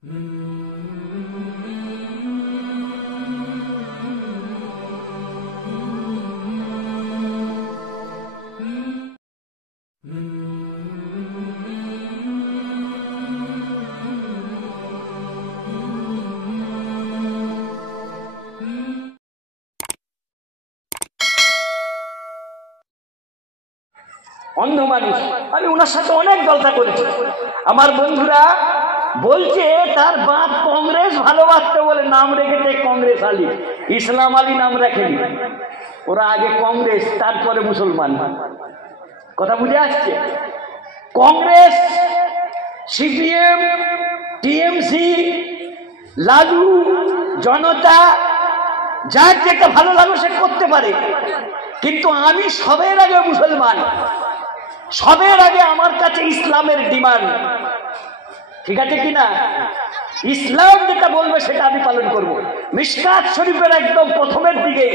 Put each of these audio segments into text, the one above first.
অন্ধ মানুষ, আমি ওনার সাথে অনেক জলসা করেছি। আমার বন্ধুরা বলছে তার বাপ কংগ্রেস ভালোবাসতে বলে নাম রেখেছে কংগ্রেস আলী, ইসলাম আলী নাম রাখেনি। ওরা আগে কংগ্রেস, তারপরে মুসলমান। কথা বুঝে আসছে? কংগ্রেস, সিপিএম, টিএমসি, লালু, জনতা, যার যেটা ভালো লাগে সে করতে পারে, কিন্তু আমি সবের আগে মুসলমান, সবের আগে আমার কাছে ইসলামের ডিমান্ড। ঠিক আছে কিনা? ইসলাম যেটা বলবে সেটা আমি পালন করব। মিশকাত শরীফের একদম প্রথমের দিকে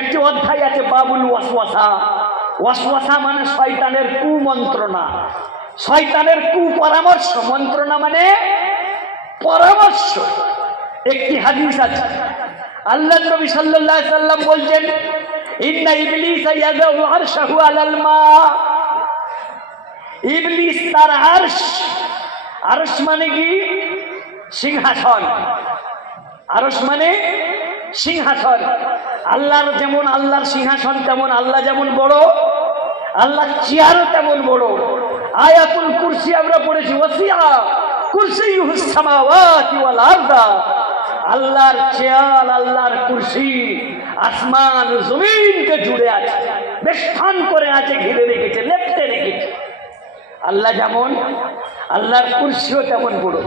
একটি অধ্যায় আছে, বাবুল ওয়াসওয়াসা। ওয়াসওয়াসা মানে শয়তানের কুমন্ত্রণা, শয়তানের কুপরামর্শ। মন্ত্রণা মানে পরামর্শ। একটি হাদিস আছে, আল্লাহ নবী সাল্লাল্লাহু আলাইহি সাল্লাম বলছেন, ইন্না ইবলিস ইয়াযাউ আরশাহু আলাল মা। ইবলিস তার আরশ, আরশ মানে কি? সিংহাসন। আরশ মানে সিংহাসন। আল্লাহর যেমন আল্লাহর সিংহাসন তেমন, আল্লাহ যেমন বড়, আল্লাহর চেয়ারও তেমন বড়। আয়াতুল কুরসি আমরা পড়েছি, ওয়াসিআ কুরসিয়ুহুস সামাওয়াতি ওয়াল আরদা। আল্লাহর চেয়ার, আল্লাহর কুরসি আসমান জমিনকে জুড়ে আছে, বেষ্টন করে আছে, ঘিরে রেখেছে, লেপ্টে রেখেছে। আল্লাহ যেমন, আল্লাহর কুরসিও তেমন বড়।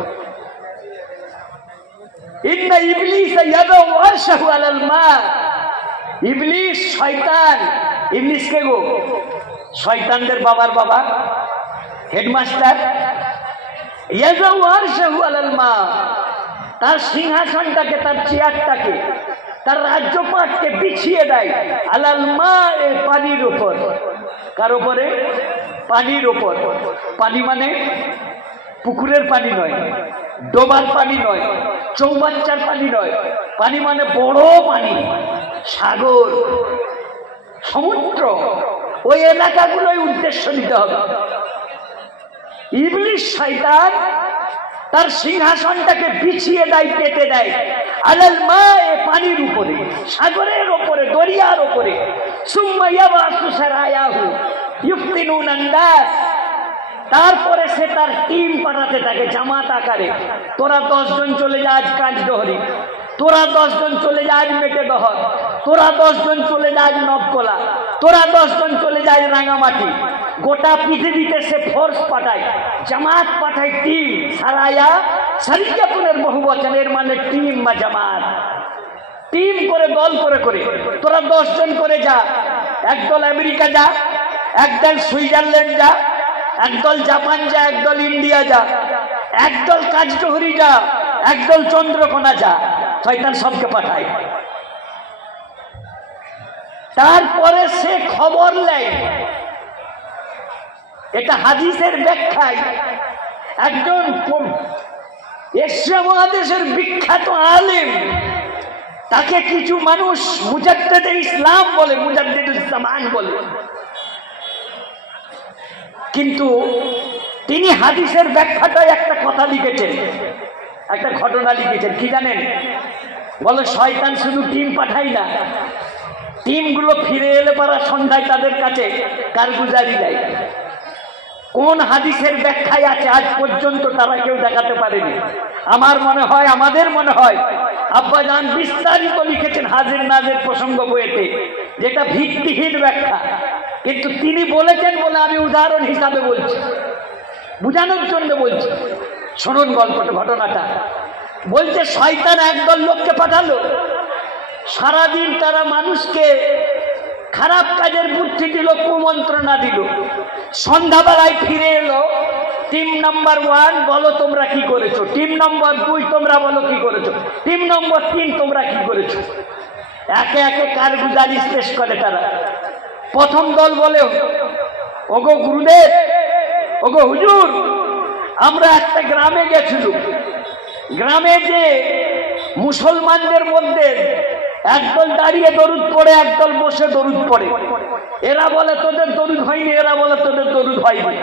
ইন্না ইবলিস ইয়াদাউ আরশাহু আলাল মা। ইবলিস শয়তান। ইবলিস কে গো? শয়তানদের বাবার বাবা, হেডমাস্টার। ইয়াদাউ আরশাহু আলাল মা, তার সিংহাসনটাকে, তার চেয়ারটাকে, তার রাজ্যপাটকে বিছিয়ে দেয় আলাল মা, এ পানির উপর। কার উপরে? পানির উপর। পানি মানে পুকুরের পানি নয়, ডোবার পানি নয়, চৌবাচ্চার পানি নয়। পানি মানে বড় পানি, সাগর, সমুদ্র। ওই এলাকাগুলোই উদ্দেশ্য নিতে হবে। ইবলিস শয়তান তার সিংহাসনটাকে বিছিয়ে দেয়, পেতে দেয় আলাল মা, এ পানির উপরে, সাগরের উপরে, দরিয়ার উপরে। সুম্মা ইয়াবাসু সারায়াহু ইফতিনুনান নাস। তারপরে সে তার টিম পাঠাতে থাকে জামাত আকারে। তোরা 10 জন চলে যা আজ কাঁচডহরি, তোরা 10 জন চলে যা আজ মেটেদহর, তোরা 10 জন চলে যা আজ নবকলা, তোরা 10 জন চলে যায় রাঙামাটি। গোটা পৃথিবীতে সে ফোর্স পাঠায়, জামাত পাঠায়, টিম। সারায়া সারিয়াতুনের বহু বচনের মানে টিম বা জামাত। টিম করে, দল করে করে তোরা 10 জন করে যা। একদল আমেরিকা যা, একদল সুইজারল্যান্ড যা, একদল জাপান যা, একদল ইন্ডিয়া যা, একদল কাজডহরি যা, একদল চন্দ্রকোনা যা। শয়তান সবকে পাঠায়। তারপরে সে খবর নেয়, এটা হাদিসের ব্যাখ্যায়। একজন এশিয়া মহাদেশের বিখ্যাত আলেম, তাকে কিছু মানুষ মুজাদ্দিদে ইসলাম বলে, মুজাদ্দিদুজ জামান বলে, কিন্তু তিনি হাদিসের ব্যাখ্যাটায় একটা কথা লিখেছেন, একটা ঘটনা লিখেছেন। কি জানেন? বলে শয়তান শুধু টিম পাঠায় না, টিমগুলো ফিরে এলে পারা সন্ধ্যায় তাদের কাছে কারগুজারি দেয়। কোন হাদিসের ব্যাখ্যায় আছে আজ পর্যন্ত তারা কেউ দেখাতে পারেনি। আমার মনে হয়, আমাদের মনে হয় আব্বাজান বিস্তারিত লিখেছেন হাজির নাজের প্রসঙ্গ বইতে, যেটা ভিত্তিহীন ব্যাখ্যা, কিন্তু তিনি বলেছেন বলে আমি উদাহরণ হিসাবে বলছি, বুঝানোর জন্য বলছি। শুনুন গল্পটা, ঘটনাটা। বলছে শয়তান একদল লোককে পাঠালো, সারাদিন তারা মানুষকে খারাপ কাজের বুদ্ধি দিল, কুমন্ত্রণা দিল। সন্ধ্যাবেলায় ফিরে এলো। টিম নাম্বার 1 বলো তোমরা কি করেছো, টিম নম্বর 2 তোমরা বলো কি করেছো, টিম নম্বর 3 তোমরা কি করেছো। একে একে কারগুজারি পেশ করে তারা। প্রথম দল বলে, ওগো গুরুদেব, ওগো হুজুর, আমরা একটা গ্রামে গেছিলাম, গ্রামে যে মুসলমানদের মধ্যে একদল দাঁড়িয়ে দরুদ পড়ে, একদল বসে দরুদ পড়ে। এরা বলে তোদের দরুদ হয়নি, এরা বলে তোদের দরুদ হয়নি।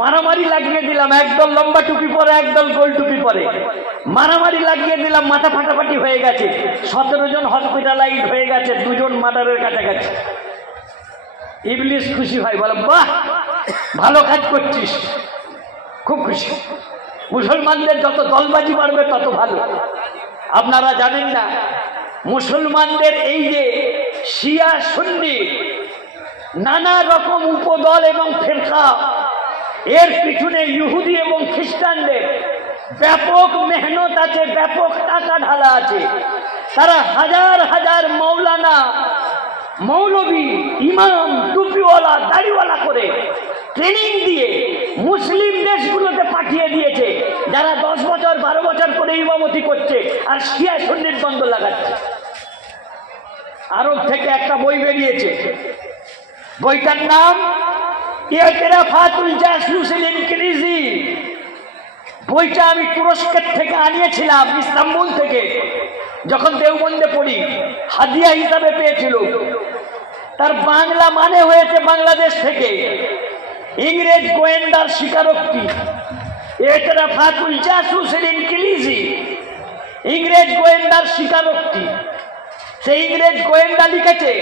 মারামারি লাগিয়ে দিলাম, একদল লম্বা টুপি পরে, একদল গোল টুপি পরে। মারামারি লাগিয়ে দিলাম, মাথা ফাটাফাটি হয়ে গেছে। 17 জন হসপিটালাইজ হয়ে গেছে, 2 জন মার্ডারের কাছাকাছি। ইবলিস খুশি হয়, বলে বাহ ভালো কাজ করছিস, খুব খুশি। মুসলমানদের যত দলবাজি বাড়বে তত ভালো। আপনারা জানেন না, মুসলমানদের এই যে শিয়া সুন্নি নানা রকম উপদল এবং ফিরকা, এর পিছনে ইহুদি এবং খ্রিস্টানদের ব্যাপক মেহনত আছে, ব্যাপক টাকা ঢালা আছে। তারা হাজার হাজার মৌলানা, মৌলবী, ইমাম, টুপিওয়ালা, দাড়িওয়ালা করে ট্রেনিং দিয়ে মুসলিম দেশগুলোতে পাঠিয়ে দিয়েছে, যারা 10 বছর 12 বছর করে ইমামতি করছে আর শিয়া সুন্নির দ্বন্দ্ব লাগাচ্ছে। আরব থেকে একটা বই বেরিয়েছে, বইটার নাম ইতিরাফাতুল জাসুসিল ইনকিলিজি। বইটা আমি তুরস্কের থেকে আনিয়েছিলাম, ইস্তাম্বুল থেকে, যখন দেওবন্দে পড়ি, হাদিয়া হিসাবে পেয়েছিল। তার বাংলা মানে হয়েছে বাংলাদেশ থেকে ইংরেজ গোয়েন্দার স্বীকারোক্তি। ইতিরাফাতুল জাসুসিল ইনকিলিজি, ইংরেজ গোয়েন্দার স্বীকারোক্তি। সেই ইংরেজ গোয়েন্দা লিখেছে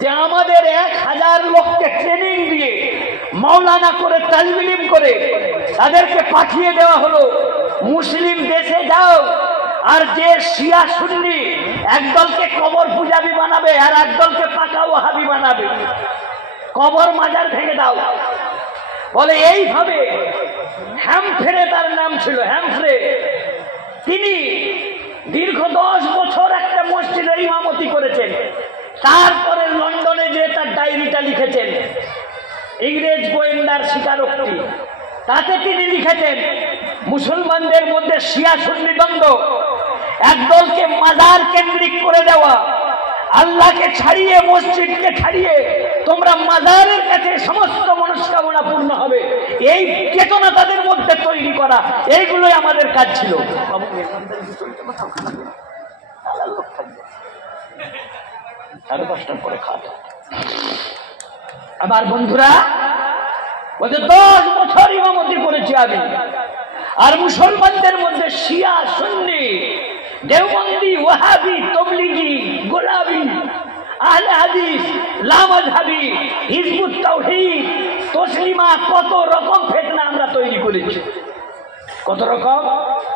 যে আমাদের 1000 লোককে ট্রেনিং দিয়ে মৌলানা করে, তালিম করে তাদেরকে পাঠিয়ে দেওয়া হলো, মুসলিম দেশে যাও আর যে শিয়া সুন্নি একদলকে কবর পূজাবি বানাবে আর একদলকে পাকা ওয়াহাবি বানাবে, কবর মাজার ভেঙে দাও। বলে এইভাবে হ্যামফ্রে তার নাম ছিল, হ্যামফ্রে, তিনি দীর্ঘ 10 বছর একটা মসজিদের ইমামতি করেছেন। তারপরে লন্ডনে যে তার ডায়েরিটা লিখেছেন, ইংরেজ গোয়েন্দার স্বীকারোক্তি, তাতে তিনি লিখেছেন মুসলমানদের মধ্যে শিয়া সুন্নি দ্বন্দ্ব, একদলকে মাজার কেন্দ্রিক করে দেওয়া, আল্লাহকে ছাড়িয়ে, মসজিদকে ছাড়িয়ে তোমরা মাজারের কাছে সমস্ত মনস্কামনা পূর্ণ হবে, এই চেতনা তাদের মধ্যে তৈরি করা, এইগুলোই আমাদের কাজ ছিল। সাড়ে 10টার পরে খাওয়া। আবার বন্ধুরা, 10 বছর ইমামতি করেছি আমি, আর মুসলমানদের মধ্যে শিয়া সুন্নি, দেওবন্দি, ওয়াহাবি, তবলিগি, গোলাবি, আহলে হাদিস, লামাযহাবি, হিজবুত তাওহীদ, তসলিমা, কত রকম ফিতনা আমরা তৈরি করেছি, কত রকম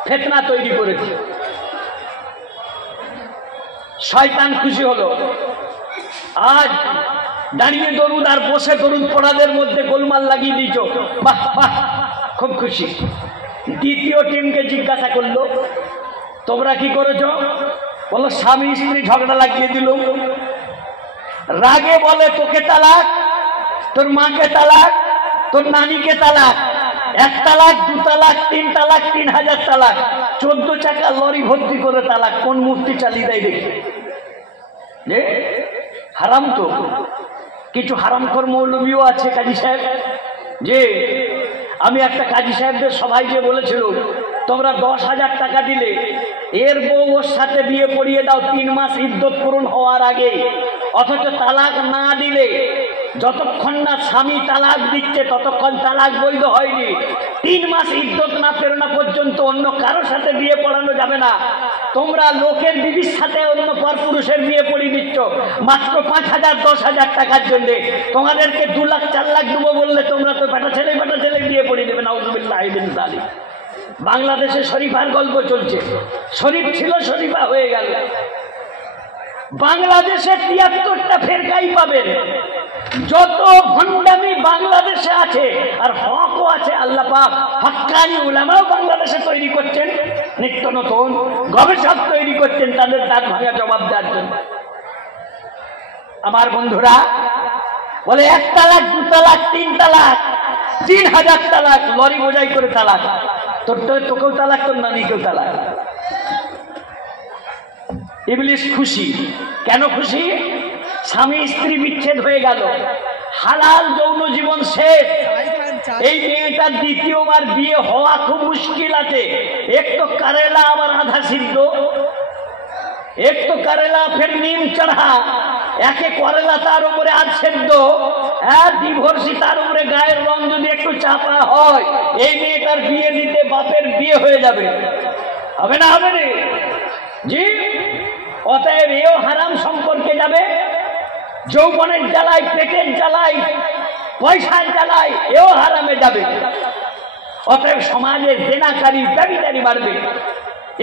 ফিতনা তৈরি করেছি। শয়তান খুশি হলো, আজ দাঁড়িয়ে দরুদ আর বসে দরুদ পড়াদের মধ্যে গোলমাল লাগিয়ে দিয়েছ, বাহ বাহ, খুব খুশি। দ্বিতীয় টিমকে জিজ্ঞাসা করলো, তোমরা কি করেছো? বলো স্বামী স্ত্রী ঝগড়া লাগিয়ে দিল। রাগে বলে তোকে তালাক, তোর মাকে তালাক, তোর নানিকে তালাক, 1 তালাক, 2 তালাক, 3 তালাক, 3000 তালাক, 14 চাকা লরি ভর্তি করে তালাক। কোন মুফতি চালিয়ে দেয় দেখি? হারাম তো। কিছু হারামখোর মৌলবীও আছে কাজী সাহেব, যে আমি একটা কাজী সাহেবদের সবাইকে বলেছিল, তোমরা 10,000 টাকা দিলে এর বউ ওর সাথে বিয়ে পড়িয়ে দাও 3 মাস ইদ্যত পূরণ হওয়ার আগে। অথচ তালাক না দিলে, যতক্ষণ না স্বামী তালাক দিচ্ছে ততক্ষণ তালাক বৈধ হয়নি। 3 মাস ইদ্যত না পেরোনা পর্যন্ত অন্য কারো সাথে বিয়ে পড়ানো যাবে না। তোমরা লোকের বিবির সাথে অন্য পরপুরুষের বিয়ে পড়িয়ে দিচ্ছ মাত্র 5,000 10,000 টাকার জন্য। তোমাদেরকে 2 লাখ 4 লাখ দেবো বললে তোমরা তো বেটা ছেলে বিয়ে পড়িয়ে দেবে। নাউযুবিল্লাহি মিন যালিক। বাংলাদেশে শরীফার গল্প চলছে, শরীফ ছিল শরীফা হয়ে গেল। বাংলাদেশে 73টা ফেরকাই পাবেন। যত ভণ্ডামি বাংলাদেশে আছে আর হকও আছে, আল্লাহ পাক হক্কানি উলামাও বাংলাদেশে তৈরি করছেন, নিত্য নতুন গবেষক তৈরি করছেন তাদের দাঁত ভাঙা জবাব দেওয়ার জন্য। আমার বন্ধুরা বলে 1 তালাক, 2 তালাক, 3 তালাক, 3000 তালাক, লরি বোঝাই করে তালাক। তোকেও তালাক, তোর নানিকেও তালাক। ইবলিস খুশি। কেন খুশি? স্বামী স্ত্রী বিচ্ছেদ হয়ে গেল, হালাল যৌন জীবন শেষ, এই মেয়েটার দ্বিতীয়বার বিয়ে হওয়া খুব মুশকিল আছে। এক তো करेला আবার আধা সিদ্ধ, এক তো करेला ফের নিম চড়া, একে करेला তার উপরে আধ সেদ্ধ, ডিভোর্সি তার উপরে গায়ের রং যদি একটু চাপা হয়, এই মেয়েটার বিয়ে দিতে বাপের বিয়ে হয়ে যাবে। হবে না? হবে রে জি। অতএব এও হারাম সম্পর্কে যাবে, যৌবনের জ্বালায়, পেটের জ্বালায়, পয়সার জ্বালায় এও হারামে যাবে। অতএব সমাজে জেনাকারী, ব্যভিচারী বাড়বে।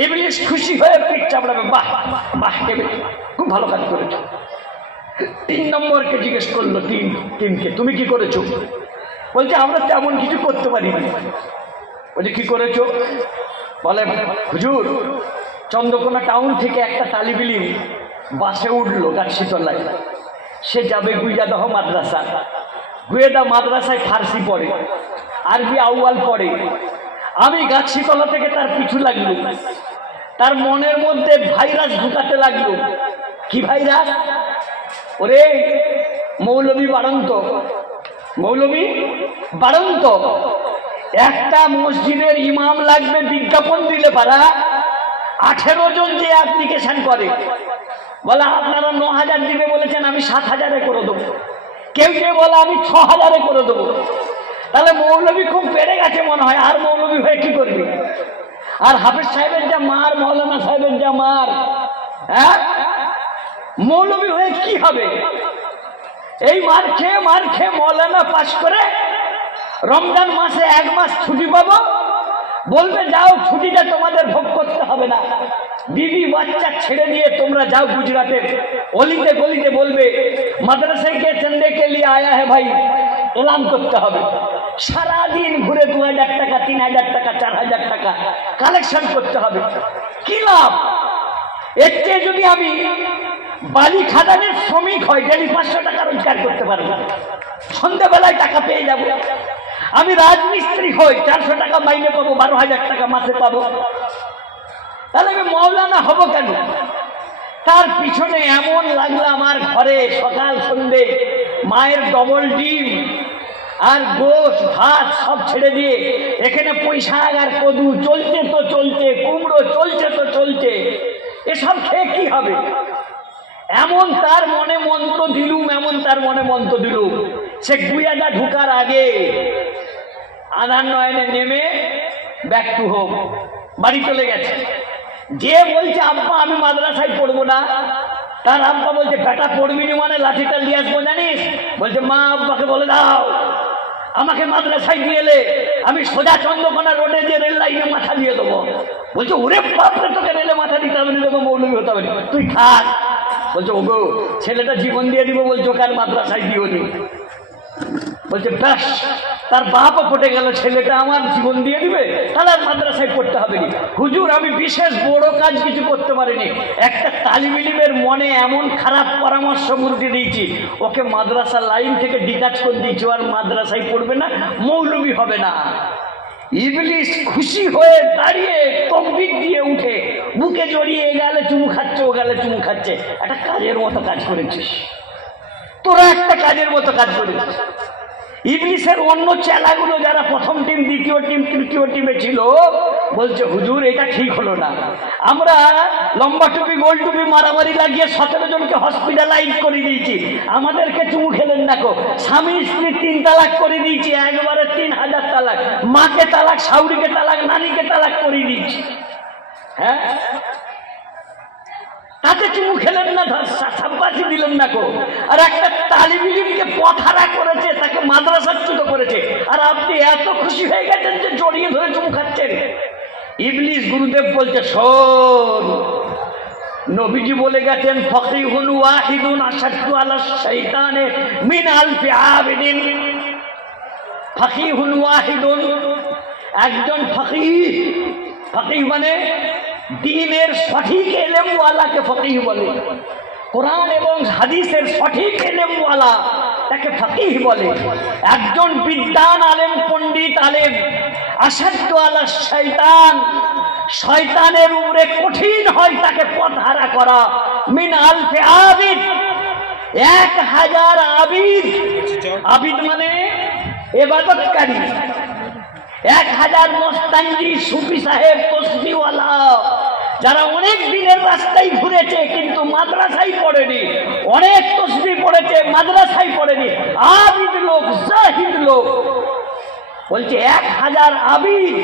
ইবলিস খুশি হয়ে পিঠ চাপড়াবে, বাহ বাহ, খুব ভালো কাজ করেছো। 3 নম্বরকে জিজ্ঞেস করলো, তিনকে, তুমি কি করেছো? বলছে আমরা তেমন কিছু করতে পারিনি। বলছে কি করেছো? বলে হুজুর, চন্দ্রকোনা টাউন থেকে একটা তালিবিলিম বাসে উঠলো গাছশিতলায়, সে যাবে গুইয়াদহ মাদ্রাসা। গুইয়াদা মাদ্রাসায় ফার্সি পড়ে, আরবি আউয়াল পড়ে। আমি গাছশিতলা থেকে তার পিছু লাগলো, তার মনের মধ্যে ভাইরাস ঢুকাতে লাগলো। কি ভাইরাস? ওরে মৌলবী বাড়ন্ত, মৌলবী বাড়ন্ত, একটা মসজিদের ইমাম লাগবে, বিজ্ঞাপন দিলে পারা 18 জন যে অ্যাপ্লিকেশন করে, বলে আপনারা 9000 দিবে বলেছেন, আমি 7000-এ করে দেবো। কেউ কেউ বলে আমি 6000-এ করে দেবো। তাহলে মৌলবী খুব বেড়ে গেছে মনে হয়। আর মৌলবী হয়ে কি করবি? আর হাফেজ সাহেবের যা মার, মৌলানা সাহেবের যা মার, মৌলবী হয়ে কি হবে? এই মার খেয়ে মৌলানা পাশ করে রমজান মাসে 1 মাস ছুটি পাবো, বলবে যাও ছুটিটা তোমাদের ভোগ করতে হবে না, বিবি বাচ্চা ছেড়ে দিয়ে তোমরা যাও গুজরাটে, অলিতে গলিতে বলবে মাদ্রাসায় কে চন্দে কে লিয়ে আয়া হে ভাই, এলান করতে হবে। সারাদিন ঘুরে 2000 টাকা, 3000 টাকা, 4000 টাকা কালেকশন করতে হবে। কি লাভ? এর চেয়ে যদি আমি বালি খাদানের শ্রমিক হয়, ডেলি 500 টাকা রোজগার করতে পারবো, সন্ধ্যাবেলায় টাকা পেয়ে যাবো। আমি রাজমিস্ত্রি হই, 400 টাকা মাইনে পাবো, 12,000 টাকা মাসে পাবো। তাহলে আমি মৌলানা হব কেন? তার পিছনে এমন লাগলো, আমার ঘরে সকাল সন্ধে মায়ের ডবল ডিম আর গোশ ভাত সব ছেড়ে দিয়ে এখানে পুঁইশাক আর কদু চলছে তো চলছে, কুমড়ো চলছে তো চলছে, এসব খেয়ে কি হবে? এমন তার মনে মন্ত্র দিলুম, এমন তার মনে মন্ত্র দিলুম, সে গুইয়াদা ঢুকার আগে আধার নয়নে নেমে ব্যাক টু হোম, বাড়ি চলে গেছে। যে বলছে আব্বা আমি মাদ্রাসায় পড়বো না, তার আব্বা বলছে বেটা পড়বি নি মানে লাঠিটা নিয়ে আসবো জানিস? বলছে মা আব্বাকে বলে দাও আমাকে মাদ্রাসায় নিয়ে এলে আমি সোজা চন্দ্রকোনা রোডে যে রেল লাইনে মাথা দিয়ে দেবো। বলছে ওরে বাপরে, তোকে রেলে মাথা দিতে হবে না, দেবো মৌলবী হতে হবে, তুই থাক। বলছে ওগো ছেলেটা জীবন দিয়ে দিব, বলছো কার মাদ্রাসায় দিও নি। বলছে ব্যাস, তার বাপও পটে গেল, ছেলেটা আমার জীবন দিয়ে দিবে, তাহলে আর মাদ্রাসায় পড়তে হবে না। হুজুর আমি বিশেষ বড় কাজ কিছু করতে পারিনি, একটা তালিবিলিমের মনে এমন খারাপ পরামর্শ বুদ্ধি দিয়েছি, ওকে মাদ্রাসা লাইন থেকে ডিটাচ করে দিয়েছি, আর মাদ্রাসায় পড়বে না, মৌলবী হবে না। ইবলিস খুশি হয়ে দাঁড়িয়ে তকবীর দিয়ে উঠে বুকে জড়িয়ে, এ গালে চুমু খাচ্ছে, ও গালে চুমু খাচ্ছে। একটা কাজের মতো কাজ করেছিস তোরা, একটা কাজের মতো কাজ করেছিস। ইবলিসের অন্য চেলাগুলো যারা প্রথম টিম, দ্বিতীয় টিম, তৃতীয় টিমে ছিল, বলছে হুজুর এটা ঠিক হলো না, আমরা লম্বা টুপি গোল টুপি মারামারি লাগিয়ে 17 জনকে হসপিটালাইজ করে দিয়েছি, আমাদেরকে চুমু খেলেন না কো, স্বামী স্ত্রী 3 তালাক করে দিয়েছি, একবারে 3000 তালাক, মাকে তালাক, শাউরিকে তালাক, নানিকে তালাক করে দিয়েছি। হ্যাঁ, তাকে চুমু খেলেন না, সাব্বাসি দিলেন না কো। আর একটা তালিবিলিমকে পথহারা করেছে, তাকে মাদ্রাসাচ্যুত করেছে, আর আপনি এত খুশি হয়ে গেছেন যে জড়িয়ে ধরে চুমু খাচ্ছেন। ইবলিস গুরুদেব বলছে শোন, নবীজি বলে গেছেন ফকিহুন ওয়াহিদুন আশাদ্দু আলা শাইতানে মিন আলফি আবিদিন। ফকিহুন ওয়াহিদুন, একজন ফকিহ, ফকিহ মানে দ্বীনের সঠিক এলেমওয়ালাকে ফকিহ বলে, কোরআন এবং হাদিসের সঠিক এলেমওয়ালা তাকে ফকিহ বলে। একজন বিদ্বান আলেম, পণ্ডিত আলেম, আশাদ্দু আলা শয়তান, শয়তানের উপরে কঠিন হয় তাকে পথহারা করা, মিন আলফে আবিদ, 1000 আবিদ। আবিদ মানে ইবাদতকারী, 1000 মস্তানজি সুফি সাহেব তসবিওয়ালা যারা অনেক দিনের রাস্তায় ঘুরেছে কিন্তু মাদ্রাসায় পড়েনি, অনেক তসবি পড়েছে মাদ্রাসায় পড়েনি, আবিদ লোক, জাহিদ লোক, বলছে 1000 আবিদ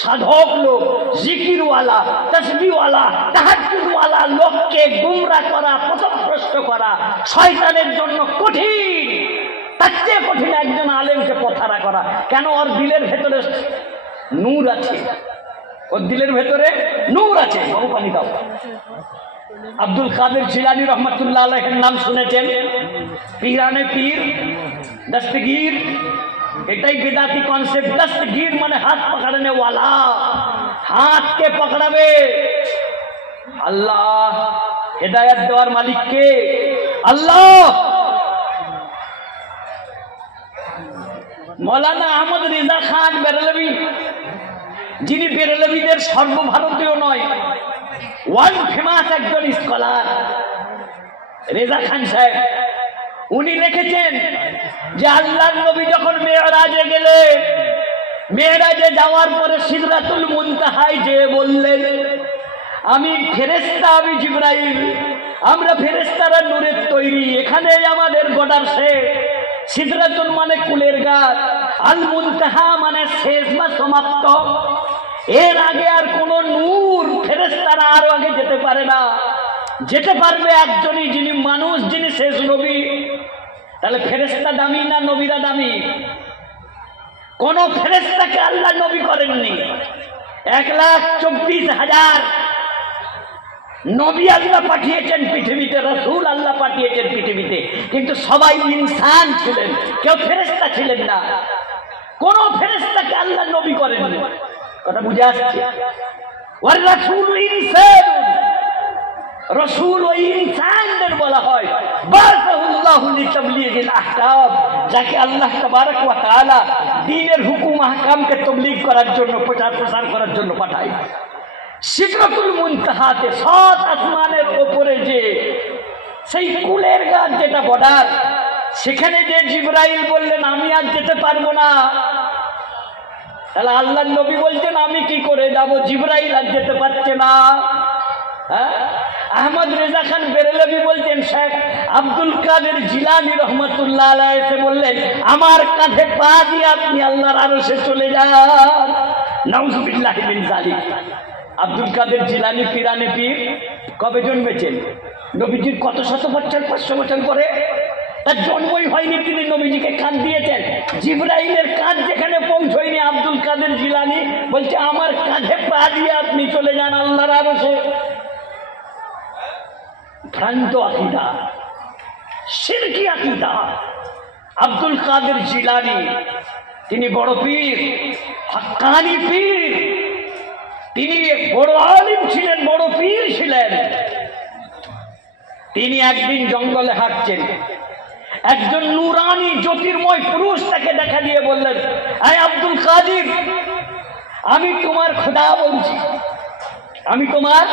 সাধক লোক, জিকিরওয়ালা, তসবিওয়ালা, তাহাজ্জুদওয়ালা লোককে গুমরা করা, পথভ্রষ্ট করা শয়তানের জন্য কঠিন। তার চেয়ে কঠিন একজন আলেমকে পথারা করা। কেন? ওর দিলের ভেতরে নূর আছে, ওর দিলের ভেতরে নূর আছে। বহু পানি দাও। আব্দুল কাদের জিলানী রহমাতুল্লাহ আলাইহির নাম শুনেছেন? পীরানে পীর, দস্তগীর, এটাই বেদাতি কনসেপ্ট। দস্তগীর মানে হাত পকড়নে ওয়ালা, হাতকে পকড়াবে। আল্লাহ, হেদায়েত দেওয়ার মালিক কে? আল্লাহ। মৌলানা আহমদ রেজা খান বেরলভী, যিনি বেরলভীদের সর্বভারতীয় নয়, ওয়ার্ল্ড ফেমাস একজন স্কলার, রেজা খান সাহেব, উনি লিখেছেন যে আল্লাহর নবী যখন মেরাজে গেলেন, মেরাজে যাওয়ার পরে সিদরাতুল মুনতাহায় যে বললেন, আমি ফেরেশতা, আমি জিবরাইল, আমরা ফেরেশতারা নূরের তৈরি, এখানেই আমাদের গডার শেষ। সিদরাতুল মানে কুলের গাছ, আল মুনতাহা মানে শেষ বা সমাপ্ত। এর আগে আর কোন নূর ফেরেশতারা আরো আগে যেতে পারে না। যেতে পারবে একজনই, যিনি মানুষ, যিনি শেষ নবী। তাহলে ফেরেশতা দামি না নবীরা দামি? কোন ফেরেশতাকে আল্লাহ নবী করেননি। 1,24,000 নবী আল্লাহ পাঠিয়েছেন পৃথিবীতে, রাসূল আল্লাহ পাঠিয়েছেন পৃথিবীতে, কিন্তু সবাই ইনসান ছিলেন, কেউ ফেরেশতা ছিলেন না। কোন ফেরেশতাকে আল্লাহ নবী করেননি। কথা বুঝে আসছে? ওয়ার রাসূল ইনসান, রাসূল ও ইনসানদের বলা হয়। বাসাহুল্লাহু লিতাবলীগিল আহকাম, যাকে আল্লাহ তাবারক ওয়া তাআলা দ্বীনের হুকুম আহকামকে তাবলীগ করার জন্য, প্রচার করার জন্য পাঠায়। সিদরাতুল মুনতাহাতে, সাত আসমানের উপরে যে সেই কুলের গাছ, যেটা বর্ডার, সেখানে যে জিবরাইল বললেন আমি আর যেতে পারবো না, তাহলে আল্লাহর নবী বলছেন আমি কি করে যাব? জিবরাইল আর যেতে পারছে না। হ্যাঁ, আহমদ রেজা খান বেরলভী বলতেন, শেখ আব্দুল কাদের জিলানী রহমাতুল্লাহ আলাইহি এসে বললেন আমার কাঁধে পা দিয়ে আপনি আল্লাহর আরশে চলে যান। নাউযুবিল্লাহি মিন যালিক। আব্দুল কাদের জিলানী পীরানে পীর কবে জন্মেছেন? নবীজির কত শত বছর, 500 বছর পরে। তার জন্মই হয়নি, তিনি নবীজিকে কাঁধ দিয়েছেন। জিবরাইলের কাঁধ যেখানে পৌঁছয়নি, আব্দুল কাদের জিলানী বলছে আমার কাঁধে পা দিয়ে আপনি চলে যান আল্লাহর আরশে। ভ্রান্ত আকীদা, শিরকি আকীদা। আব্দুল কাদের জিলানী তিনি বড় পীর, হাক্কানি পীর, তিনি বড় আলিম ছিলেন, বড় পীর ছিলেন। তিনি একদিন জঙ্গলে হাঁটছেন, একজন নূরানি জ্যোতির্ময় পুরুষ তাকে দেখা দিয়ে বললেন, আয় আব্দুল কাদের, আমি তোমার খোদা বলছি, আমি তোমার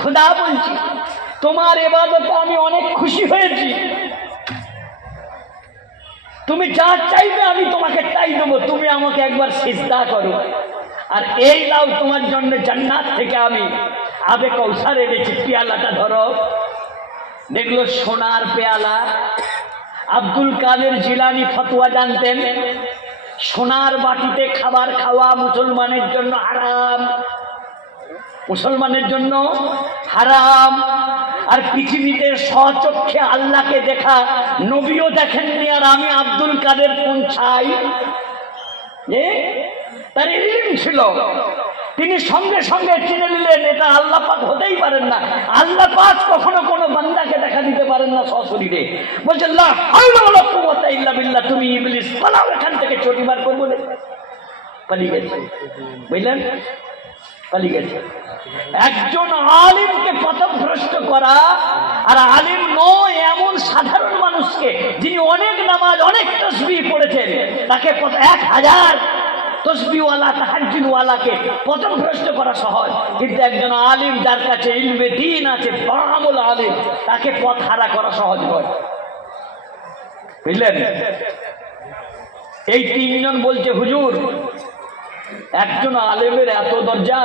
খোদা বলছি, তোমার ইবাদতে আমি অনেক খুশি হয়েছি, তুমি যা চাইবে আমি তোমাকে তাই দেবো, তুমি আমাকে একবার সিজদা করো, আর এই লাও তোমার জন্য জান্নাত থেকে আমি আবে কৌসার এনেছি, পেয়ালাটা ধরো। দেখলো সোনার পেয়ালা। আব্দুল কাদের জিলানী ফতোয়া জানতেন, সোনার বাটিতে খাবার খাওয়া মুসলমানের জন্য হারাম, মুসলমানের জন্য হারাম। আর পৃথিবীতে স্বচক্ষে আল্লাহকে দেখা নবীও দেখেননি, আর আমি আব্দুল কাদের কোন ছাই? তার ইলম ছিল, তিনি সঙ্গে সঙ্গে চিনে নিলেন এটা আল্লাহ পাক হতেই পারেন না। আল্লাহ পাক কখনো কোনো বান্দাকে দেখা দিতে পারেন না সশরীরে। বলছে লা হাওলা ওয়ালা কুওয়াতা ইল্লা বিল্লাহ, তুমি ইবলিস পালাও এখান থেকে, চটিবার করবো না। পালিয়ে গেছে, বুঝলেন? পালিয়ে গেছে। একজন আলিমকে পথভ্রষ্ট করা, আর আলিম নয় এমন সাধারণ মানুষকে যিনি অনেক নামাজ, অনেক তাসবিহ পড়েছেন, তাকে 1000 তসবিওয়ালা, তাহাজ্জুদওয়ালাকে পথভ্রষ্ট করা সহজ, কিন্তু একজন আলিম যার কাছে ইলমে দ্বীন আছে, ফাহামুল আলিম, তাকে পথ হারা করা সহজ নয়। বুঝলেন? এই তিনজন বলছে হুজুর একজন আলেমের এত দরজা,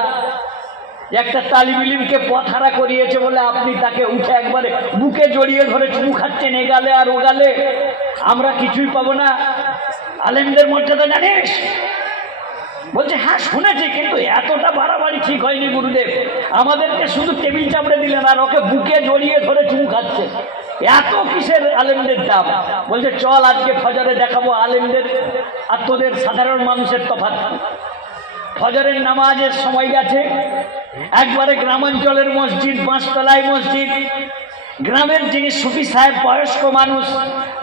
একটা তালিবিলিমকে পথারা করিয়েছে বলে আপনি তাকে উঠে একবারে বুকে জড়িয়ে ধরে চুমু খাচ্ছেন এগালে আর ওগালে, আমরা কিছুই পাবো না। আলেমদের মর্যাদা জানিস? বলছে হ্যাঁ শুনেছি, কিন্তু এতটা বাড়াবাড়ি ঠিক হয়নি গুরুদেব, আমাদেরকে শুধু টেবিল চাপড়ে দিলেন আর ওকে বুকে জড়িয়ে ধরে চুমু খাচ্ছে, এত কিসের আলেমদের দাম? বলছে চল আজকে ফজরে দেখাবো আলেমদের আর তোদের সাধারণ মানুষের তফাৎ। ফজরের নামাজের সময় গেছে, একবারে গ্রামাঞ্চলের মসজিদ, পাঁচতলায় মসজিদ, গ্রামের যিনি সুফি সাহেব বয়স্ক মানুষ,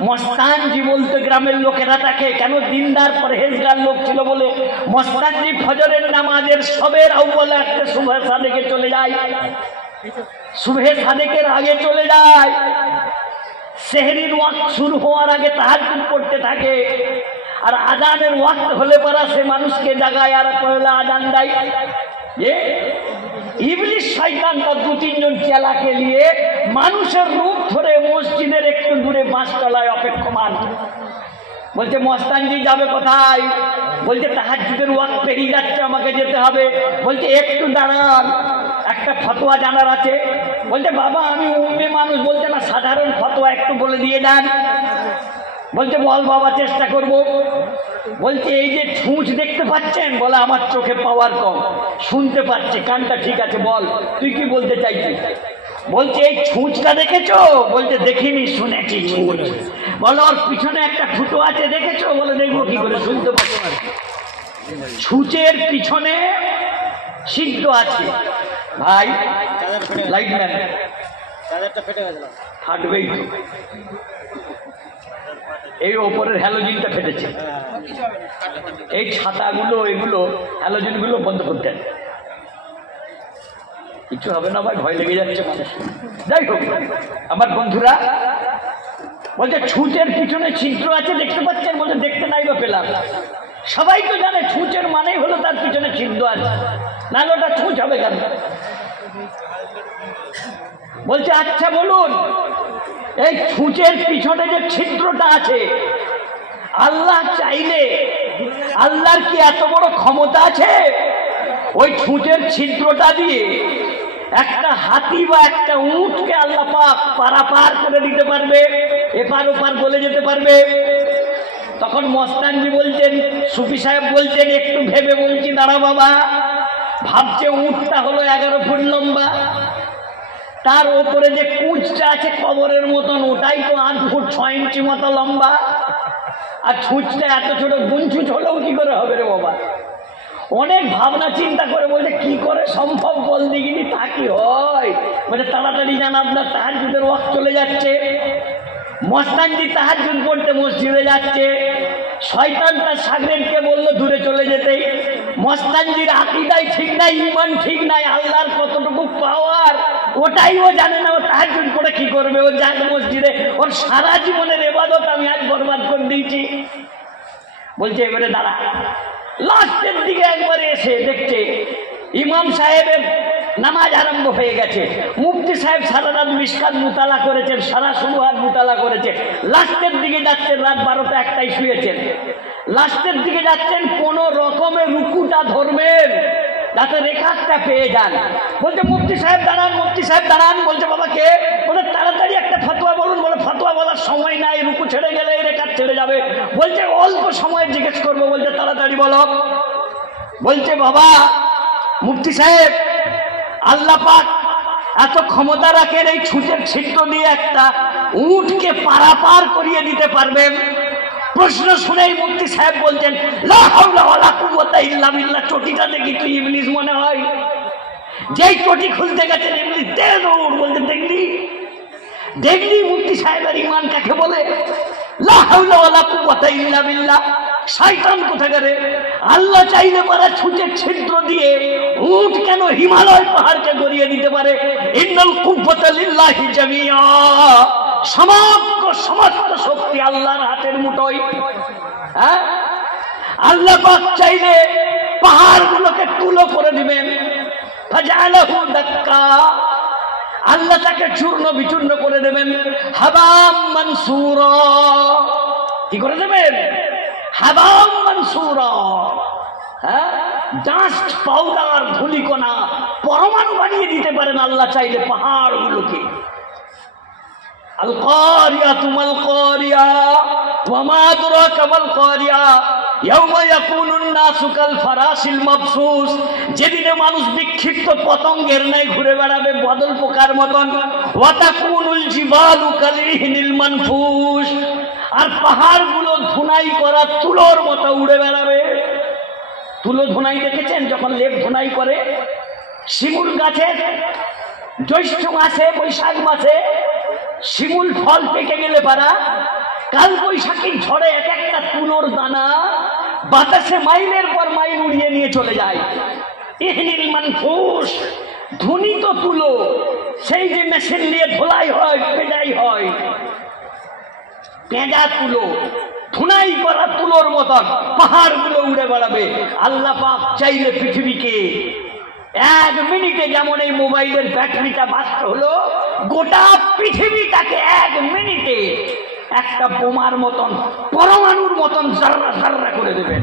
মস্তানজি বলতো গ্রামের লোকেরা তাকে, কেন দিনদার পরহেজগার লোক ছিল বলে। মস্তানজি ফজরের নামাজের সবের আউ্বালে একটা সুবহে সাদেকে চলে যায়, সুবহে সাদেকের আগে চলে যায়, সেহরির ওয়াক্ত শুরু হওয়ার আগে তাহাজ্জুদ পড়তে থাকে, আর আজানের ওয়াক্ত হলে পরা সে মানুষকে জাগায় আর পয়লা আজান দেয়। ইবলিস শয়তান তার দু তিনজন চেলাকে নিয়ে মানুষের রূপ ধরে মসজিদের একটু দূরে পাঁচতলায় অপেক্ষমান। বলছে মস্তানজি যাবে কোথায়? বলছে তাহাজ্জুদের ওয়াক্ত পেরিয়ে যাচ্ছে, আমাকে যেতে হবে। বলছে একটু দাঁড়ান, একটা ফতোয়া জানার আছে। বলছে বাবা আমি উম্মে মানুষ। বলছে না, সাধারণ ফতোয়া একটু বলে দিয়ে দেন। বলছে বল বাবা, চেষ্টা করব। বলছে এই যে ছুঁচ দেখতে পাচ্ছেন? বলে আমার চোখে পাওয়ার কম, শুনতে পাচ্ছে, কানটা ঠিক আছে, বল তুই কি বলতে চাইছিস? বলছে এই ছুঁচটা দেখেছো? বলছে দেখিনি, শুনেছি ছুঁচ। বলো ওর পিছনে একটা ফুটো আছে দেখেছো? বলে দেখবো কি করে, শুনতে পাচ্ছ? ছুঁচের পিছনে ছিদ্র আছে। ভাই লাইটম্যান ফাটবেই তো, এই ওপরের হ্যালোজিনটা ফেটেছে, এই ছাতাগুলো এগুলো হ্যালোজিনগুলো বন্ধ করতেন, কিছু হবে না ভাই, ভয় লেগে যাচ্ছে মানুষ। যাই হোক আমার বন্ধুরা, বলছে ছুঁচের পিছনে ছিদ্র আছে দেখতে পাচ্ছেন? বলছে দেখতে নাই বা পেলাম। সবাই তো জানে ছুঁচের মানেই হলো তার পিছনে ছিদ্র আছে, নাহলে ওটা ছুঁচ হবে কেন? বলছে আচ্ছা বলুন, এই ছুঁচের পিছনে যে ছিদ্রটা আছে, আল্লাহ চাইলে, আল্লাহর কি এত বড় ক্ষমতা আছে ওই ছুঁচের ছিদ্রটা দিয়ে একটা হাতি বা একটা উটকে আল্লাহ পাক পারাপার করে দিতে পারবে, এপার ওপার গলে যেতে পারবে? তখন মস্তানজি বলছেন, সুফি সাহেব বলছেন, একটু ভেবে বলছি দাঁড়া বাবা। ভাবছে উটটা হলো 11 ফুট লম্বা, তার ওপরে যে কুঁচটা আছে কবরের মতন, ওটাই তো 8 ফুট 6 ইঞ্চি মতো লম্বা, আর ছুঁচটা এত ছোট, গুনছুঁচ হলেও কি করে হবে রে বাবা? অনেক ভাবনা চিন্তা করে বলছে কি করে সম্ভব বল দেখিনি, তা কি হয়? বলে তাড়াতাড়ি জান, আপনার তাহাজ্জুদের ওয়াক্ত চলে যাচ্ছে। মস্তানজি তাহাজ্জুদ পড়তে মসজিদে যাচ্ছে, শয়তান তার শাগরেদকে বললো দূরে চলে যেতে। মস্তানজির আকীদাই ঠিক নাই, ঈমান ঠিক নাই, আল্লাহর কতটুকু পাওয়ার ওটাই ও জানে না। ও তাহাজ্জুদ পড়ে কি করবে? ও যাক মসজিদে, ওর সারা জীবনের ইবাদত আমি আজ বরবাদ করে দিয়েছি। বলছে এবারে দাঁড়া। লাস্টের দিকে একবারে এসে দেখছে ইমাম সাহেবের নামাজ আরম্ভ হয়ে গেছে, মুফতি সাহেব সারা রাত মিশকাত মুতালা করেছেন, সারা সুবহান মুতালা করেছে। লাস্টের দিকে যাচ্ছেন, রাত 12টা 1টায় শুয়েছেন, লাস্টের দিকে যাচ্ছেন, কোন রকমের রুকুটা ধরবেন যাতে রেখাতটা পেয়ে যান। বলছে মুফতি সাহেব দাঁড়ান, মুফতি সাহেব দাঁড়ান। বলছে বাবা কে? বলে তাড়াতাড়ি একটা ফতোয়া বলুন। বলে ফতোয়া বলার সময় নাই, রুকু ছেড়ে গেলে এই রেখাত ছেড়ে যাবে। বলছে অল্প সময় জিজ্ঞেস করবো। বলছে তাড়াতাড়ি বলো। বলছে বাবা মুফতি সাহেব, আল্লাহ পাক এত ক্ষমতা রাখেন, এই ছুঁচের ছিদ্র দিয়ে একটা উটকে পারাপার করিয়ে দিতে পারবেন? প্রশ্ন শুনেই মুফতি সাহেব বলছেন লা হাওলা ওয়ালা কুওয়াতা ইল্লা বিল্লাহ। চটিটা দেখি তুই ইবলিস মনে হয়? যেই চটি খুলতে গেছেন ইবলিস দে দৌড়। বলতে দেখলি দেখলি মুফতি সাহেবের ঈমান কাকে বলে? লা হাওলা ওয়ালা কুওয়াতা ইল্লা বিল্লাহ। শয়তান কোথাকারে! আল্লাহ চাইলে পারে ছুঁচের ছিদ্র দিয়ে উট কেন হিমালয় পাহাড়কে গড়িয়ে দিতে পারে। ইন্নাল কুওয়াতা লিল্লাহি জামিআ। সমস্ত শক্তি আল্লাহর হাতের মুঠোয়। হ্যাঁ, আল্লাহ পাক চাইলে পাহাড়গুলোকে তুলো করে দিবেন। ফাজালাহু দাক্কা। আল্লাহ তাকে চূর্ণ বিচূর্ণ করে দেবেন। হাবাম মানসুরা। কি করে দেবেন? হাবাম মানসুরা, হ্যাঁ, ডাস্ট পাউডার ধুলিকণা পরমাণু বানিয়ে দিতে পারেন আল্লাহ চাইলে পাহাড়গুলোকে। আল কারিয়া তুমাল কারিয়া ওয়া মা আদরাকা মাল কারিয়া ইয়াওমা ইয়াকুনুন নাসু কাল ফারাশিল মাবসুস, যেদিনে মানুষ বিক্ষিপ্ত পতঙ্গের ন্যায় ঘুরে বেড়াবে বদল পোকার মতন। ওয়া তাকুনুল জিবালু কালিহিনিল মানফুস, আর পাহাড়গুলো ধুনাই করা তুলোর মতো উড়ে বেড়াবে। তুলো ধুনাই দেখেছেন? যখন লেপ ধুনাই করে শিমুল গাছের জ্যৈষ্ঠ মাসে বৈশাখ মাসে শিমুল ফল পেকে গেলে পারা কাল বৈশাখীর ঝড়ে এক একটা তুলোর দানা বাতাসে মাইলের পর মাইল উড়িয়ে নিয়ে চলে যায়। ইহনিল মানফুস, ধুনিত তুলো, সেই যে মেশিন দিয়ে ধোলাই হয়, পেঁজাই হয়, পেঁজা তুলো, ধুনাই করা তুলোর মতন পাহাড়গুলো উড়ে বেড়াবে। আল্লাহ পাক চাইলে পৃথিবীকে এক মিনিটে, যেমন এই মোবাইলের ব্যাটারিটা বাস্ট হলো, গোটা পৃথিবীটাকে এক মিনিটে একটা বোমার মতন, পরমাণুর মতন জাররা জাররা করে দেবেন।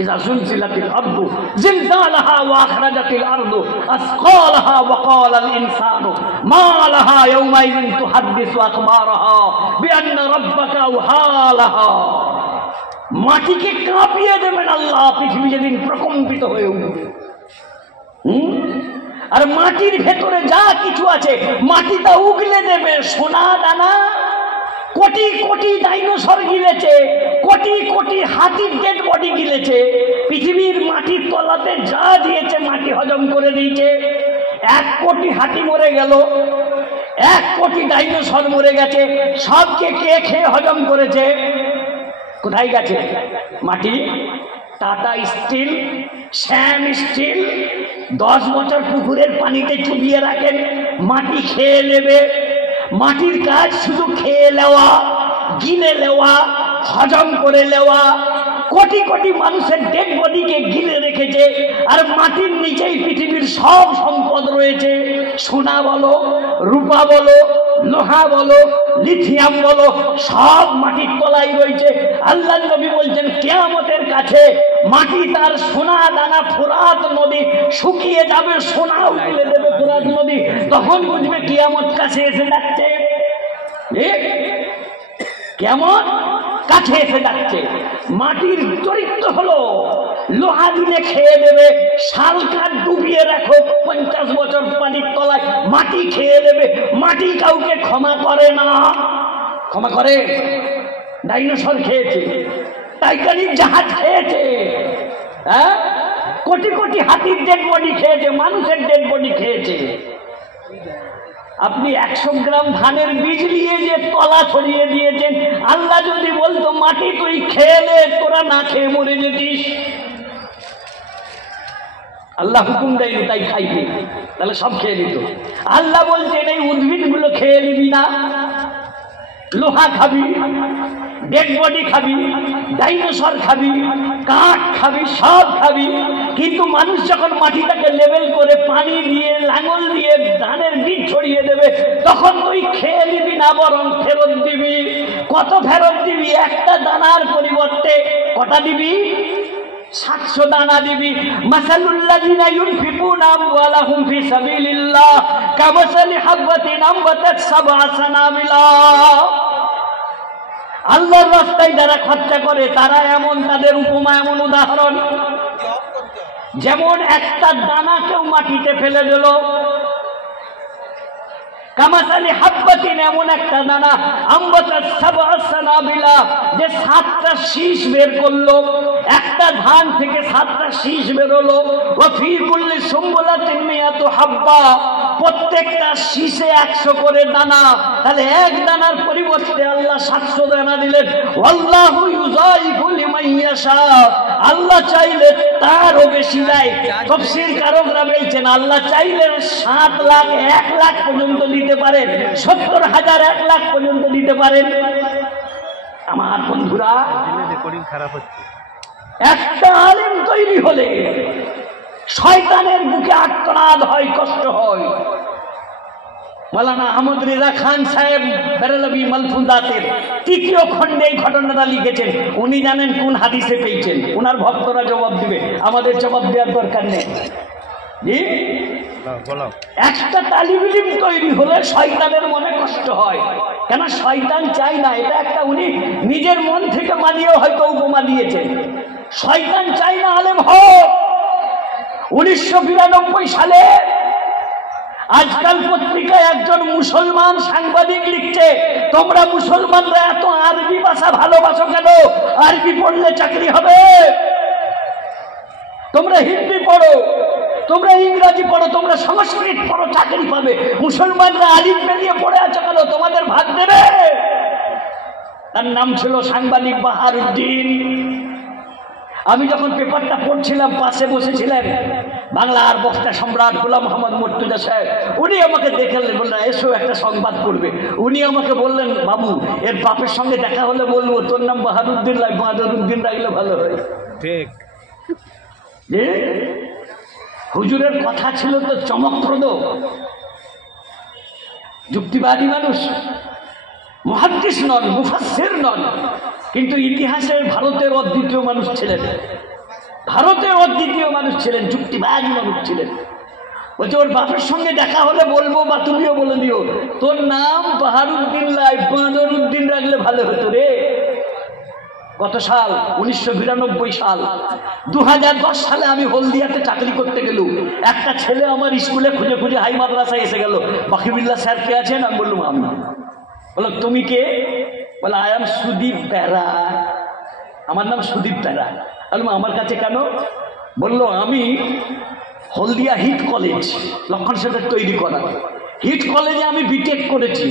ইযা জুলজিলাতিল আরদু জিলজালাহা ওয়া আখরাজাতিল আরদু আসকালাহা ওয়া ক্বালাল ইনসানু মা লাহা ইয়াওমাইযিন তুহাদ্দিসু আখবারাহা বিআন্না রাব্বাকা আওহালাহা। মাটিকে কাঁপিয়ে দেবেন আল্লাহ, পৃথিবী যেদিন প্রকম্পিত হয়ে উঠবে। আর মাটির ভেতরে যা কিছু আছে মাটিটা উগলে দেবে। সোনা দানা, কোটি কোটি ডাইনোসর গিলেছে, কোটি কোটি হাতির ডেড বডি গিলেছে, পৃথিবীর মাটির তলাতে যা দিয়েছে মাটি হজম করে দিয়েছে। 1 কোটি হাতি মরে গেল, 1 কোটি ডাইনোসর মরে গেছে, সবকে কে খেয়ে হজম করেছে? কোথায় গেছে মাটি? টাটা স্টিল, শ্যাম স্টিল 10 বছর পুকুরের পানিতে চুবিয়ে রাখেন, মাটি খেয়ে নেবে। মাটির কাজ শুধু খেয়ে নেওয়া, গিলে নেওয়া, হজম করে নেওয়া। কোটি কোটি মানুষের ডেড বডিকে গিলে রেখেছে। আর মাটির নিচেই পৃথিবীর সব সম্পদ রয়েছে। সোনা বলো, রূপা বলো, লোহা বলো, লিথিয়াম বলো, সব মাটির তলায় রয়েছে। আল্লাহ নবী বলছেন কিয়ামতের কাছে মাটি তার সোনা দানা ফোরাত নদী শুকিয়ে যাবে, সোনা উগলে দেবে ফোরাত নদী। তখন বুঝবে কিয়ামত কাছে এসে যাচ্ছে। কেমন কাছে এসে যাচ্ছে। মাটির চরিত্র হলো লোহা দিলে খেয়ে দেবে, শাল কাঠ ডুবিয়ে রাখো 50 বছর পানির তলায়, মাটি খেয়ে দেবে। মাটি কাউকে ক্ষমা করে না। ক্ষমা করে? ডাইনোসর খেয়েছে, টাইটানিক জাহাজ খেয়েছে, হ্যাঁ, কোটি কোটি হাতির ডেড বডি খেয়েছে, মানুষের ডেড বডি খেয়েছে। আপনি 100 গ্রাম ধানের বীজ নিয়ে যে তলা ছড়িয়ে দিয়েছেন, আল্লাহ যদি বলতো মাটি তুই খেয়ে নে, তোরা না খেয়ে মরে যেতিস। আল্লাহ হুকুম দেয়নি তাই খাইবি, তাহলে সব খেয়ে নিত। আল্লাহ বলছেন এই উদ্ভিদগুলো খেয়ে নিবি না, লোহা খাবি, ডেড বডি খাবি, ডাইনোসর খাবি, কাঠ খাবি, সব খাবি। কিন্তু মানুষ যখন মাটিটাকে লেবেল করে পানি দিয়ে, লাঙল দিয়ে ধানের বীজ ছড়িয়ে দেবে, তখন তুই খেয়ে নিবি না, বরং ফেরত দিবি। কত ফেরত দিবি? একটা দানার পরিবর্তে কটা দিবি? 700 দানা দিবি। মাসালুল্লাযিনা ইউনফিকুনা আমওয়ালাহুম ফি সাবিলিল্লাহ কামাসালি হাববাতিন আমবাতাত সাবআ সানাবিলা। আল্লাহর রাস্তায় যারা খরচা করে তারা এমন, তাদের উপমা এমন, উদাহরণ যেমন একটা দানা কেউ মাটিতে ফেলে দিল, কামাসালি হাববাতিন, এমন একটা দানা, আমবাতাত সাবআ সানাবিলা, যে 7টা শীষ বের করলো। একটা ধান থেকে 7টা শীষ বেরোলো। ওয়া ফি কুল্লি সুম্বুলাতিন মিয়াতু হাব্বা, প্রত্যেকটা শীষে 100 করে দানা। তাহলে এক দানার পরিবর্তে আল্লাহ 700 দানা দিলেন। আল্লাহু ইউযাইফু লিমান ইয়াশা, আল্লাহ চাইলে তারও বেশি দেয়। তাফসীর কারকরা বলছেন আল্লাহ চাইলে 7 লাখ 1 লাখ পর্যন্ত দিতে পারেন, 70,000 1 লাখ পর্যন্ত দিতে পারেন। আমার বন্ধুরা, খারাপ হচ্ছে, একটা আলেম তৈরি হলে শয়তানের বুকে আর্তনাদ হয়, কষ্ট হয়। মৌলানা আহমদ রেজা খান সাহেব বেরেলভি মালফুজাতের তৃতীয় খণ্ডে এই ঘটনাটা লিখেছেন। উনি জানেন কোন হাদিসে পেয়েছেন, ওনার ভক্তরা জবাব দিবে, আমাদের জবাব দেওয়ার দরকার নেই। জি, একটা তালিবিলিম তৈরি হলে শয়তানের মনে কষ্ট হয়, কেন শয়তান চাই না, এটা একটা উনি নিজের মন থেকে মানিয়েও হয়তো উপমা দিয়েছেন। শয়তান চাই না আলেম হোক। 1992 সালে আজকাল পত্রিকায় একজন মুসলমান সাংবাদিক লিখছে, তোমরা মুসলমানরা এত আরবি ভাষা ভালোবাসো কেন? আরবি পড়লে চাকরি হবে। তোমরা হিন্দি পড়ো, তোমরা ইংরাজি পড়ো, তোমরা সংস্কৃত পড়ো, চাকরি পাবে। মুসলমানরা আলিফ বে নিয়ে পড়ে আছো কেন? তোমাদের ভাগ দেবে। তার নাম ছিল সাংবাদিক বাহারুদ্দিন। আমি যখন পেপারটা পড়ছিলাম, পাশে বসেছিলেন বাংলার বক্তা সম্রাট গোলাম মোহাম্মদ মুর্তজা সাহেব। উনি আমাকে দেখে বললেন, এসো একটা সংবাদ করবে। উনি আমাকে বললেন, বাবু এর বাপের সঙ্গে দেখা হলে বলবো তোর নাম বাহারুদ্দিন লাই, বাহাদুরুদ্দিন রাখলে ভালো হয়। ঠিক যে হুজুরের কথা ছিল তো চমকপ্রদ, যুক্তিবাদী মানুষ, মুহাদ্দিস নন, মুফাসসির নন, কিন্তু ইতিহাসের ভারতের অদ্বিতীয় মানুষ ছিলেন। ভারতের অদ্বিতীয় মানুষ ছিলেন, যুক্তিবাদী মানুষ ছিলেন। বলছে ওর বাপের সঙ্গে দেখা হলে বলবো, বা তুমিও বলে দিও তোর নাম বাহারুদ্দিন লাই, বাহাদুরুদ্দিন রাখলে ভালো হতো রে। কত সাল? 1992 সাল। 2010 সালে আমি হলদিয়াতে চাকরি করতে গেলাম। একটা ছেলে আমার স্কুলে খুঁজে খুঁজে হাই মাদ্রাসায় এসে গেল, বাকিবিল্লাহ স্যার কে আছেন? আমি বললাম আমি। বলো তুমি কে? বলে আই এম সুদীপ বেরা। আমার নাম সুদীপ বেরা। বললাম আমার কাছে কেন? বললো আমি হলদিয়া হিট কলেজ, লক্ষণ সেটের তৈরি করা হিট কলেজে আমি বিটেক করেছি,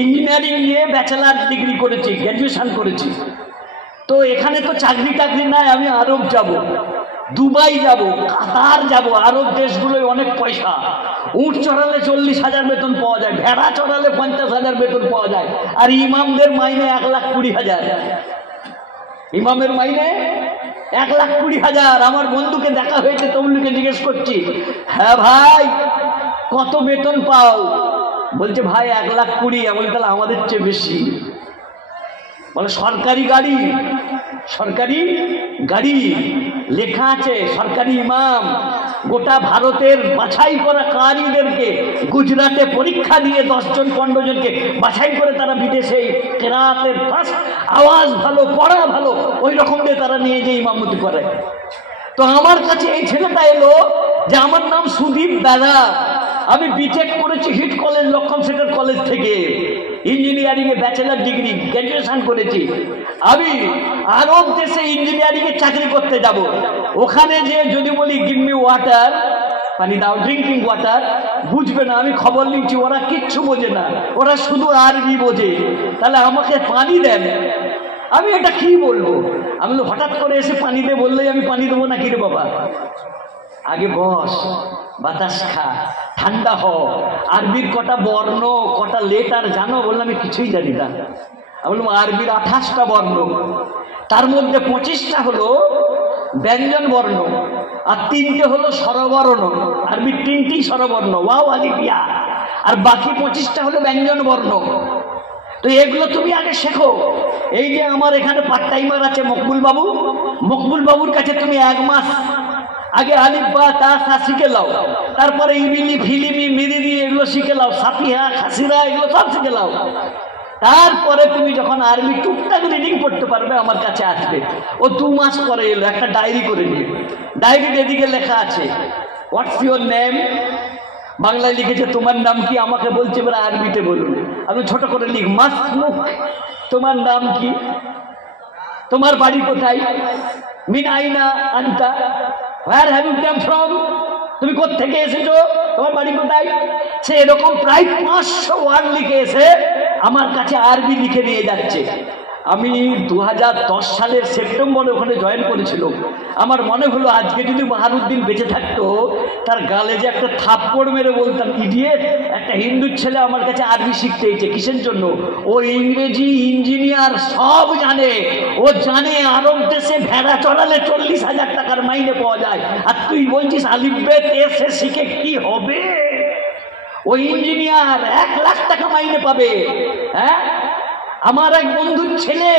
ইঞ্জিনিয়ারিং নিয়ে ব্যাচেলার ডিগ্রি করেছি, গ্র্যাজুয়েশন করেছি। তো এখানে তো চাকরি টাকরি নাই, আমি আরব যাব, দুবাই যাব, কাতার যাব। আরব দেশগুলোয় অনেক পয়সা। উট চড়ালে 40,000 বেতন পাওয়া যায়, ভেড়া চড়ালে 50,000 বেতন পাওয়া যায়। আর ইমামদের মাইনে 1,20,000। ইমামের মাইনে 1,20,000। আমার বন্ধুকে দেখা হয়েছে, তবলুকে জিজ্ঞেস করছি, হ্যাঁ ভাই কত বেতন পাও? বলছে ভাই 1,20,000। আমি তাহলে আমাদের চেয়ে বেশি। বলে সরকারি গাড়ি, সরকারি গাড়ি লেখা আছে সরকারি ইমাম। গোটা ভারতের বাছাই করা কারিদেরকে গুজরাটে পরীক্ষা দিয়ে 10 জন 15 জনকে বাছাই করে তারা বিদেশে কেরাতের ফার্স্ট আওয়াজ ভালো, পড়া ভালো, ওই রকম দিয়ে তারা নিয়ে যে ইমামতি করে। তো আমার কাছে এই ছেলেটা এলো যে আমার নাম সুদীপ বেরা, আমি বিটেক করেছি হিট কলেজ, লক্ষণ সেটের কলেজ থেকে, ইঞ্জিনিয়ারিং এ ব্যাচেলার ডিগ্রি, গ্র্যাজুয়েশন করেছি। আমি আরব দেশে ইঞ্জিনিয়ারিং এ চাকরি করতে যাব। ওখানে যে যদি বলি গিভ মি ওয়াটার, পানি দাও, ড্রিঙ্কিং ওয়াটার, বুঝবে না। আমি খবর নিচ্ছি, ওরা কিচ্ছু বোঝে না, ওরা শুধু আরবি বোঝে। তাহলে আমাকে পানি দেন, আমি এটা কি বলবো? আমি হঠাৎ করে এসে পানি দে বললেই আমি পানি দেবো নাকি রে বাবা? আগে বস, বাতাস খা, ঠান্ডা হ। আরবির কটা বর্ণ, কটা লেটার জানো? বললাম আমি কিছুই জানি না। আমি বললাম আরবির 28টা বর্ণ, তার মধ্যে 25টা হলো ব্যঞ্জন বর্ণ, আর 3টে হলো স্বরবর্ণ। আরবির 3টি স্বরবর্ণ, ওয়াও আলিফ ইয়া, আর বাকি 25টা হলো ব্যঞ্জন বর্ণ। তো এগুলো তুমি আগে শেখো। এই যে আমার এখানে পার্ট টাইমার আছে মকবুল বাবু, মকবুল বাবুর কাছে তুমি 1 মাস আগে আলিফ বা তা সা শিখে লাও, তারপরে ইবিলি ফিলিমি মিরিদি এগুলো শিখে লাও, সাফিহা খাসিরা এগুলো সব শিখে লাও। তারপরে তুমি যখন আরবি টুকটাক রিডিং করতে পারবে আমার কাছে আসবে। ও 2 মাস পরে এলো, একটা ডায়েরি করে নিয়ে। ডায়েরির এদিকে লেখা আছে হোয়াটস ইউর নেম, বাংলায় লিখেছে তোমার নাম কি, আমাকে বলছে এবার আরবিতে বলুন। আমি ছোট করে লিখ মাসমুখ, তোমার নাম কি, তোমার বাড়ি কোথায়, মিন আইনা আনতা, where have you come from, তুমি কোত্থেকে এসেছো, তোমার বাড়ি কোথায়। সে এরকম প্রায় 500 ওয়ার্ড লিখে এসে আমার কাছে আরবি লিখে নিয়ে যাচ্ছে। আমি 2010 সালের সেপ্টেম্বরে ওখানে জয়েন করেছিল। আমার মনে হলো আজকে যদি বাহারুদ্দিন বেঁচে থাকতো, তার গালে যে একটা থাপ্পড় মেরে বলতাম, ইডিয়েট, একটা হিন্দু ছেলে আমার কাছে আরবি শিখতে এসেছে, কিসের জন্য? ও ইংরেজি ইঞ্জিনিয়ার সব জানে। ও জানে আরব দেশে ভেড়া চড়ালে 40,000 টাকার মাইনে পাওয়া যায়, আর তুই বলছিস আলিফ বে তে সে শিখে কি হবে? ওই ইঞ্জিনিয়ার 1 লাখ টাকা মাইনে পাবে। হ্যাঁ, আমার এক বন্ধুর ছেলে,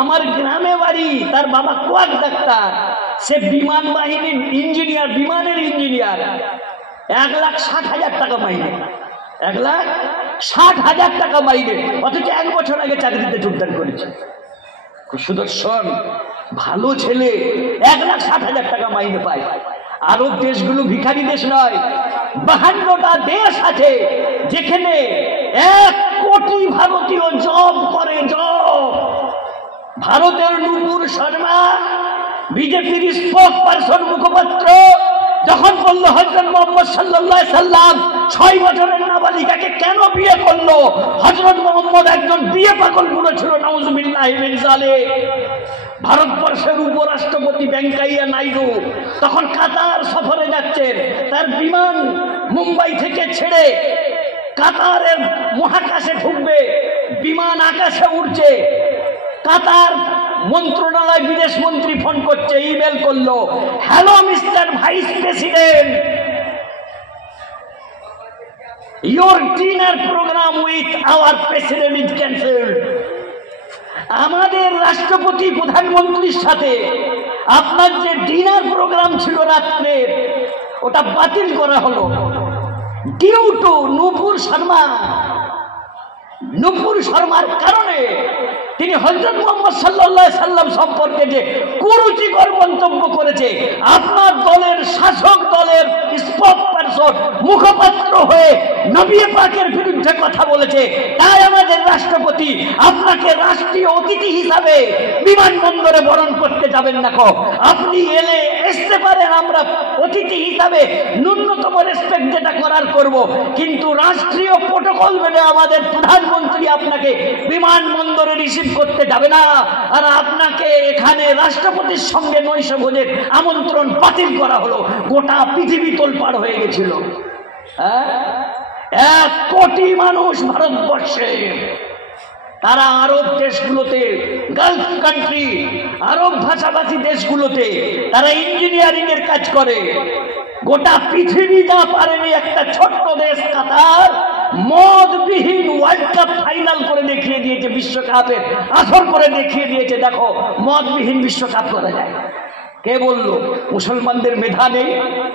আমার গ্রামে বাড়ি, তার বাবা কোয়াক ডাক্তার, সে বিমান বাহিনীর ইঞ্জিনিয়ার, বিমানের ইঞ্জিনিয়ার, 1,60,000 টাকা মাইনে, 1,60,000 টাকা মাইনে, অথচ 1 বছর আগে চাকরিতে যোগদান করেছে। সুদর্শন ভালো ছেলে, 1,60,000 টাকা মাইনে পায়। আরব দেশগুলো ভিখারি দেশ নয়, 52টা দেশ আছে যেখানে 1 কোটি ভারতীয় জব করে, জব। ভারতের নূপুর শর্মা, বিজেপির স্পোক পারসন, মুখপাত্র, যখন বললো হযরত মুহাম্মদ সাল্লাল্লাহু আলাইহি সাল্লাম 6 বছরের নাবালিকাকে কেন বিয়ে করলো, হযরত মুহাম্মদ একজন বিয়ে পাগল বলেছিল, নাউজুবিল্লাহি মিন যালিক। ভারতবর্ষের উপরাষ্ট্রপতি ভেঙ্কাইয়া নাইডু তখন কাতার সফরে যাচ্ছেন, তার বিমান মুম্বাই থেকে ছেড়ে কাতারের মহাকাশে ঢুকবে, বিমান আকাশে উড়ছে, কাতার মন্ত্রণালয় বিদেশ মন্ত্রী ফোন করছে, ইমেল করলো, hello mister vice president, your dinner program with our president is cancelled. আমাদের রাষ্ট্রপতি প্রধানমন্ত্রীর সাথে আপনার যে ডিনার প্রোগ্রাম ছিল রাত্রে, ওটা বাতিল করা হলো ডিউ টু নূপুর শর্মা। নূপুর শর্মার কারণে তিনি হযরত মুহাম্মদ সাল্লাল্লাহু আলাইহি সাল্লাম সম্পর্কে যে কুরুচিকর মন্তব্য করেছে, আপনার দলের শাসক দলের স্পোক পারসন, মুখপাত্র হয়ে নবী পাকের বিরুদ্ধে কথা বলেছে, তাই আমাদের রাষ্ট্রপতি আপনাকে রাষ্ট্রীয় অতিথি হিসাবে বিমানবন্দরে বরণ করতে যাবেন না। আপনি এলে আসতে পারেন, আমরা অতিথি হিসাবে ন্যূনতম রেসপেক্ট যেটা করার করব, কিন্তু রাষ্ট্রীয় প্রোটোকল মেনে আমাদের প্রধানমন্ত্রী আপনাকে বিমানবন্দরে রিসিভ করতে যাবে না, আর আপনাকে এখানে রাষ্ট্রপতির সঙ্গে নৈশ ভোজের আমন্ত্রণ বাতিল করা হলো। গোটা পৃথিবী তোলপাড় হয়ে গেছিল। 1 কোটি মানুষ ভারতবর্ষে, তারা আরব দেশগুলোতে, গালফ কান্ট্রি, আরব ভাষাভাষী দেশগুলোতে তারা ইঞ্জিনিয়ারিং এর কাজ করে। গোটা পৃথিবী যা পারেনি একটা ছোট্ট দেশ কাতার মদবিহীন ওয়ার্ল্ড কাপ ফাইনাল করে দেখিয়ে দিয়েছে, বিশ্বকাপের আসর করে দেখিয়ে দিয়েছে, দেখো মদবিহীন বিশ্বকাপ করা যায়। কে বলল? মুসলমানদের মেধা নেই,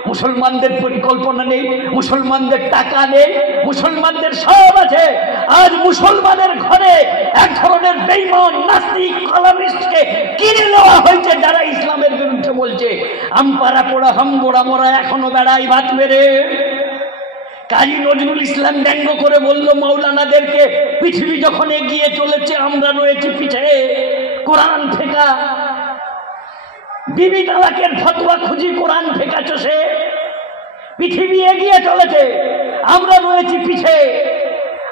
মুসলমানদের পরিকল্পনা নেই, মুসলমানদের টাকা নেই, মুসলমানদের সব আছে। আজ মুসলমানের ঘরে এক ধরনের বেঈমান নাস্তিক কলামিস্টকে কিনে নেওয়া হয়েছে, যারা ইসলামের বিরুদ্ধে বলছে। আমপারা পোড়া হামবোড়া মোরা এখনো বেড়াই ভাত মেরে। কাজী নজরুল ইসলাম ব্যঙ্গ করে বলল, মাওলানাদেরকে পৃথিবী যখন এগিয়ে চলেছে আমরা রয়েছি পিছে। কোরআন ফেকা, বিবি তালাকের ফতোয়া খুঁজি, কোরআন ফেকা চষে। পৃথিবী এগিয়ে চলেছে, আমরা রয়েছি পিছে,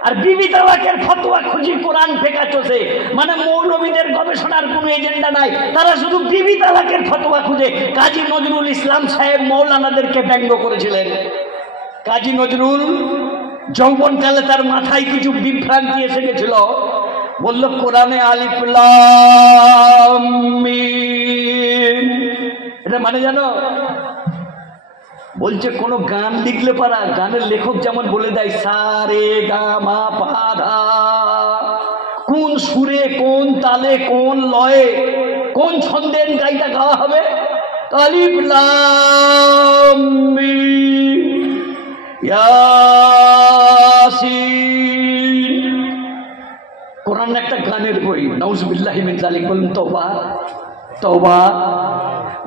আর বিবি তালাকের ফতোয়া খুঁজি, কোরআন ফেকা চষে। মানে মৌলবীদের গবেষণার কোনো এজেন্ডা নাই, তারা শুধু বিবি তালাকের ফতোয়া খুঁজে। কাজী নজরুল ইসলাম সাহেব মৌলানাদেরকে ব্যঙ্গ করেছিলেন। কাজী নজরুল যৌবনকালে তার মাথায় কিছু বিভ্রান্তি এসে গেছিল, বলল কোরআনে আলিফ লাম মিম, এটা মানে জানো? বলছে কোন গান লিখলে পারা, গানের লেখক যেমন বলে দেয় সা রে গা মা পা ধা, কোন সুরে, কোন তালে, কোন লয়ে, কোন ছন্দের গাইটা গাওয়া হবে। আলিফ লাম মিম ইয়াসিন। কোরআন একটা গানের বই, নাউজুবিল্লাহি মিন যালিক। বলুন তওবা, তওবা।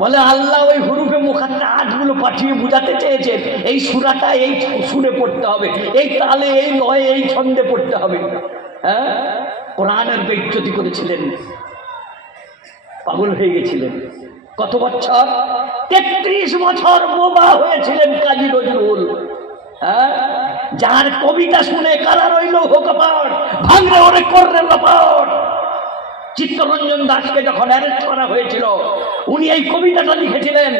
বলে আল্লাহ ওই হুরুফে মুকাত্তাআতগুলো পাঠিয়ে বুঝাতে চেয়েছেন এই সূরাটা এই সুরে পড়তে হবে, এই তালে, এই লয়ে, এই ছন্দে পড়তে হবে। হ্যাঁ, কোরআনের বেইজ্জতি করেছিলেন, পাগল হয়ে গেছিলেন। কত বছর? 33 বছর বোবা হয়েছিলেন কাজী নজরুল। হ্যাঁ, যার কবিতা শুনে কারা রইল হোকপাট, ভাঙরে ওরে কররে লপাট। চিত্তরঞ্জন দাসকে যখন অ্যারেস্ট করা হয়েছিল, উনি এই কবিতাটা লিখেছিলেন।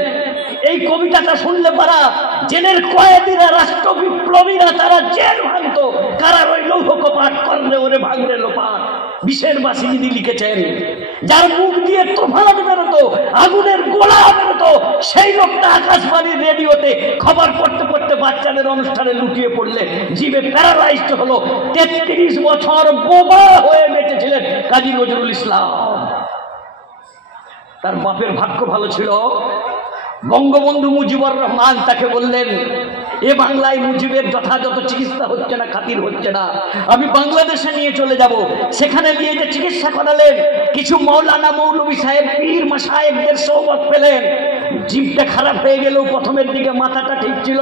এই কবিতাটা শুনলে পারা জেলের কয়েদিরা, রাষ্ট্র বিপ্লবীরা, তারা জেল ভাঙত, কারা রইল হোকপাট, করলে ওরে ভাঙরে লোপাট। বিশের বাসী যিনি লিখেছেন, যার মুখ দিয়ে তুফান বেরোতো, আগুনের গোলা বেরোতো, সেই লোকটা আকাশবাণীর রেডিওতে খবর পড়তে পড়তে বাচ্চাদের অনুষ্ঠানে লুটিয়ে পড়লেন, জিভে প্যারালাইজড হলো। 33 বছর বোবা হয়ে বেঁচেছিলেন কাজী নজরুল ইসলাম। তার বাপের ভাগ্য ভালো ছিল, বঙ্গবন্ধু মুজিবুর রহমান তাকে বললেন, এ বাংলায় মুজিবের যথাযথ চিকিৎসা হচ্ছে না, খাতির হচ্ছে না, আমি বাংলাদেশে নিয়ে চলে যাব। সেখানে নিয়ে যে চিকিৎসা করালেন, কিছু মৌলানা মৌলভী সাহেব পীর মাশায়েখদের সোহবত পেলেন। জিভটা খারাপ হয়ে গেলেও প্রথমের দিকে মাথাটা ঠিক ছিল,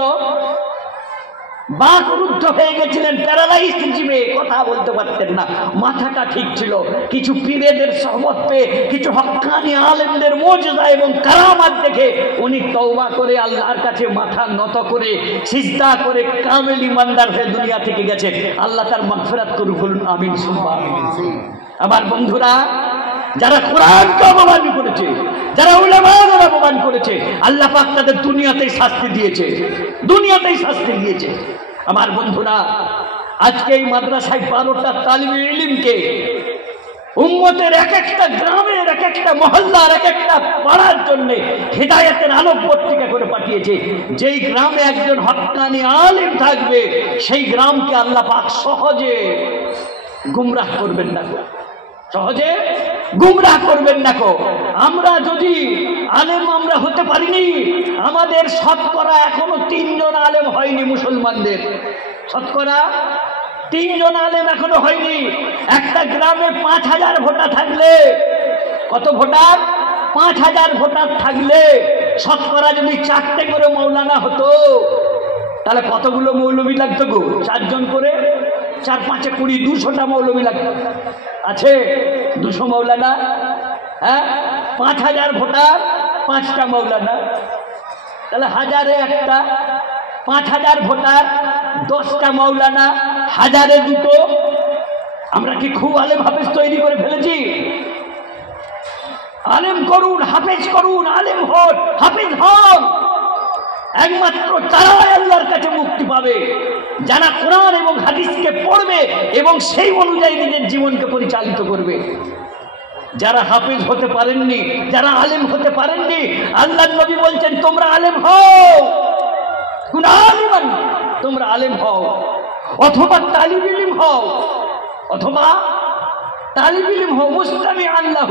বাকরুদ্ধ হয়ে গেছিলেন, প্যারালাইজড জিভে কথা বলতে পারতেন না, মাথাটা ঠিক ছিল। কিছু পীরেদের সোহবত পেয়ে, কিছু হক্কানি আলেমদের মুজিজা এবং কারামাত দেখে উনি তওবা করে আল্লাহর কাছে মাথা নত করে সিজদা করে কামেল ইমানদার হয়ে দুনিয়া থেকে গেছেন। আল্লাহ তার মাগফিরাত করুন, বলুন আমিন সুবহান আমিন। আমার বন্ধুরা, যারা কোরআনকে অপমান করেছে, যারা উলামাদের অপমান করেছে, আল্লাহ পাক তাদের দুনিয়াতেই শাস্তি দিয়েছে, দুনিয়াতেই শাস্তি দিয়েছে। আমার বন্ধুরা, আজকে এই মাদ্রাসায় 12টা তালিবে ইলমকে উম্মতের এক একটা গ্রামের, এক একটা মহল্লার, এক একটা পাড়ার জন্য হেদায়েতের আলো পত্রিকা করে পাঠিয়েছে। যেই গ্রামে একজন হক্কানি আলেম থাকবে, সেই গ্রামকে আল্লাহ পাক সহজে গুমরাহ করবেন না, সহজে গুমরাহ করবেন না। আমরা যদি আলেম আমরা হতে পারিনি, আমাদের শতকরা এখনো 3 জন আলেম হয়নি মুসলমানদের, শতকরা 3 জন আলেম এখনো হয়নি। একটা গ্রামে 5000 ভোটার থাকলে, কত ভোটার? 5000 ভোটার থাকলে শতকরা যদি 4টে করে মৌলানা হতো, তাহলে কতগুলো মৌলবী লাগতো গো? 4 জন করে, 4 5 20, 200টা মৌলবী লাগতো। আছে 200 মৌলানা? হ্যাঁ, 5000 ভোটার, 5টা মৌলানা, তাহলে 1000-এ একটা, 5000 ভোটার, 10টা মৌলানা, 1000-এ 2টো। আমরা কি খুব আলেম হাফেজ তৈরি করে ফেলেছি? আলেম করুন, হাফেজ করুন, আলেম হন, হাফেজ হন। একমাত্র তারাই আল্লাহর কাছে মুক্তি পাবে, যারা কোরআন এবং হাদিসকে পড়বে এবং সেই অনুযায়ী নিজের জীবনকে পরিচালিত করবে। যারা হাফেজ হতে পারেননি, যারা আলেম হতে পারেননি, আল্লাহর নবী বলছেন তোমরা আলেম হও, কোন আলিমান, তোমরা আলেম হও, অথবা তালিব ইলম হও, অথবা তালিব ইলম হও, মুস্তামি আল্লাহ,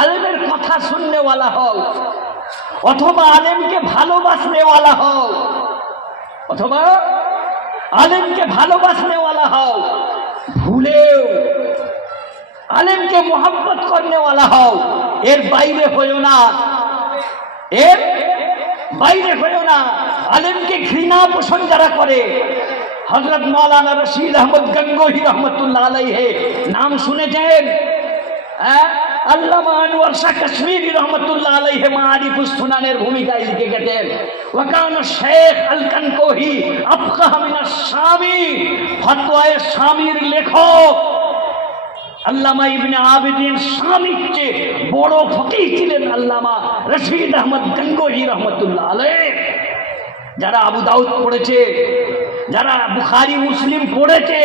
আলেমের কথা শুননেওয়ালা হও, অথবা আলেমকে ভালোবাসনেওয়ালা হও, অথবা আলেমকে ভালোবাসনেওয়ালা হও। ভুলেও আলেমকে মোহাব্বত করনেওয়ালা হও, এর বাইরে হইও না, এর বাইরে হইও না। আলেমকে ঘৃণা পোষণ যারা করে, হযরত মাওলানা রশিদ আহমদ গঙ্গোহী রহমতুল্লাহ আলাইহি নাম শুনেছেন? আল্লামা আনোয়ার শাহ কাশ্মীরি রহমতুল্লাহ আলাইহি মাআরিফুস সুনানের ভূমিকায় লিখে গেছেন, ওয়াকানা শেখ আল কানকোহি আফকাহ মিনাশ শামি, ফতোয়ায়ে শামির লেখক আল্লামা ইবনে আবিদিন শামির চেয়ে বড় ফকিহ ছিলেন আল্লামা রশিদ আহমদ গঙ্গোহী রহমতুল্লাহ আলাইহি। যারা আবু দাউদ পড়েছে, যারা বুখারী মুসলিম পড়েছে,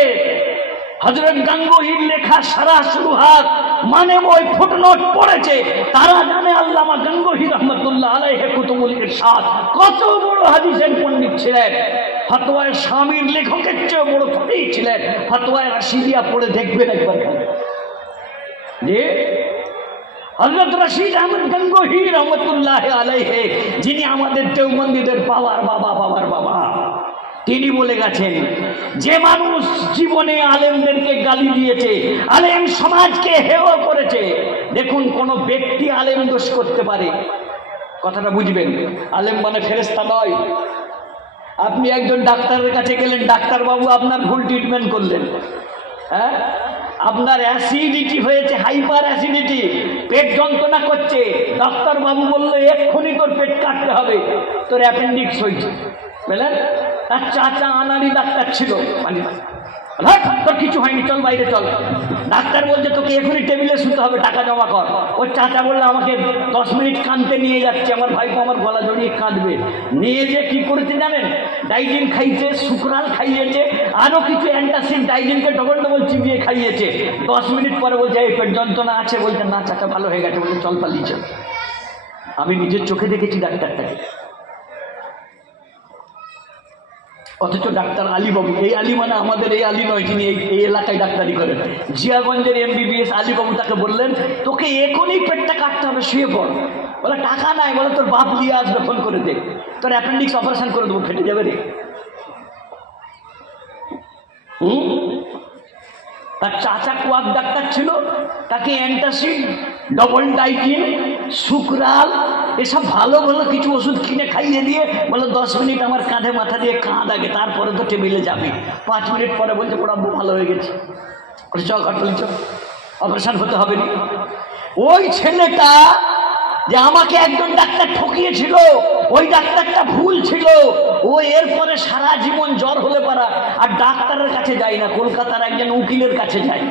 হযরত গঙ্গোহীর লেখা সারা শুরুহাত মানে ওই ফুটনোট পড়েছে, তারা জানে আল্লামা গঙ্গোহী রহমতুল্লাহ আলাইহি কুতুবুল ইরশাদ কত বড় হাদিসের পণ্ডিত ছিলেন। ফতোয়ায়ে শামির লেখকের চেয়ে বড় ফকিহ ছিলেন। ফতোয়ায়ে রাশিদিয়া পড়ে দেখবেন একবার। যে হযরত রশিদ আহমদ গঙ্গোহী রহমতুল্লাহ আলাইহি, যিনি আমাদের দেওবন্দীদের পাওয়ার বাবা, বাবার বাবা, তিনি বলে গেছেন, যে মানুষ জীবনে আলেমদেরকে গালি দিয়েছে, আলেম সমাজকে হেয় করেছে, দেখুন কোন ব্যক্তি আলেম দোষ করতে পারে, কথাটা বুঝবেন। আলেম মানে ফেরেশতা নয়। আপনি একজন ডাক্তারের কাছে গেলেন, ডাক্তার বাবু আপনার ভুল ট্রিটমেন্ট করলেন, হ্যাঁ, আপনার অ্যাসিডিটি হয়েছে, হাইপার অ্যাসিডিটি, পেট যন্ত্রণা করছে, ডাক্তার বাবু বললো এক্ষুনি তোর পেট কাটতে হবে, তোর অ্যাপেন্ডিক্স হয়েছে, বুঝলেন? তার চাচা আনারি ডাক্তার ছিল, তোর কিছু হয়নি, চল বাইরে চল। ডাক্তার বলছে তোকে এখনই টেবিলে শুতে হবে, টাকা জমা কর। ওর চাচা বললো আমাকে 10 মিনিট কাঁদতে নিয়ে যাচ্ছে, আমার ভাইপো আমার গলা জড়িয়ে কাঁদবে। নিয়ে যে কি করেছে জানেন? ডাইজিন খাইছে, সুকরাল খাইয়েছে, আরো কিছু অ্যান্টাসিড, ডাইজিনকে ডবল ডবল চিবিয়ে খাইয়েছে। 10 মিনিট পরে বলছে এই পেট যন্ত্রণা আছে, বলছে না চাচা ভালো হয়ে গেছে, বলছে চল পালিয়ে চল। আমি নিজের চোখে দেখেছি ডাক্তারটাকে। অথচ ডাক্তার আলী বাবু, এই আলী মানে আমাদের এই আলী নয় যিনি এই এলাকায় ডাক্তারি করেন, জিয়াগঞ্জের MBBS আলী বাবু তাকে বললেন তোকে এখনই পেটটা কাটতে হবে, শুয়ে পড়। বলে টাকা নাই, বলে তোর বাপ দিয়ে আসবে, ফোন করে দে, তোর অ্যাপেন্ডিক্স অপারেশন করে দেবো, ফেটে যাবে রে। তার চাচা কোয়াক ডাক্তার ছিল, তাকে অ্যান্টাসিড, ডবল ডাইটিন, সুকরাল এসব ভালো ভালো কিছু ওষুধ কিনে খাইয়ে দিয়ে বলে 10 মিনিট আমার কাঁধে মাথা দিয়ে কাঁধ আগে, তারপরে তো টেবিলে যাবে। 5 মিনিট পরে বলছে বড়াব্বু ভালো হয়ে গেছে, চ ঘাটলি চ, অপারেশন হতে হবে না। ওই ছেলেটা যে আমাকে একজন ডাক্তার ঠকিয়েছিল, ওই ডাক্তারটা ভুল ছিল। ও এরপরে সারা জীবন জ্বর হলে পারা আর ডাক্তারের কাছে যায় না, কলকাতার একজন উকিলের কাছে যায়।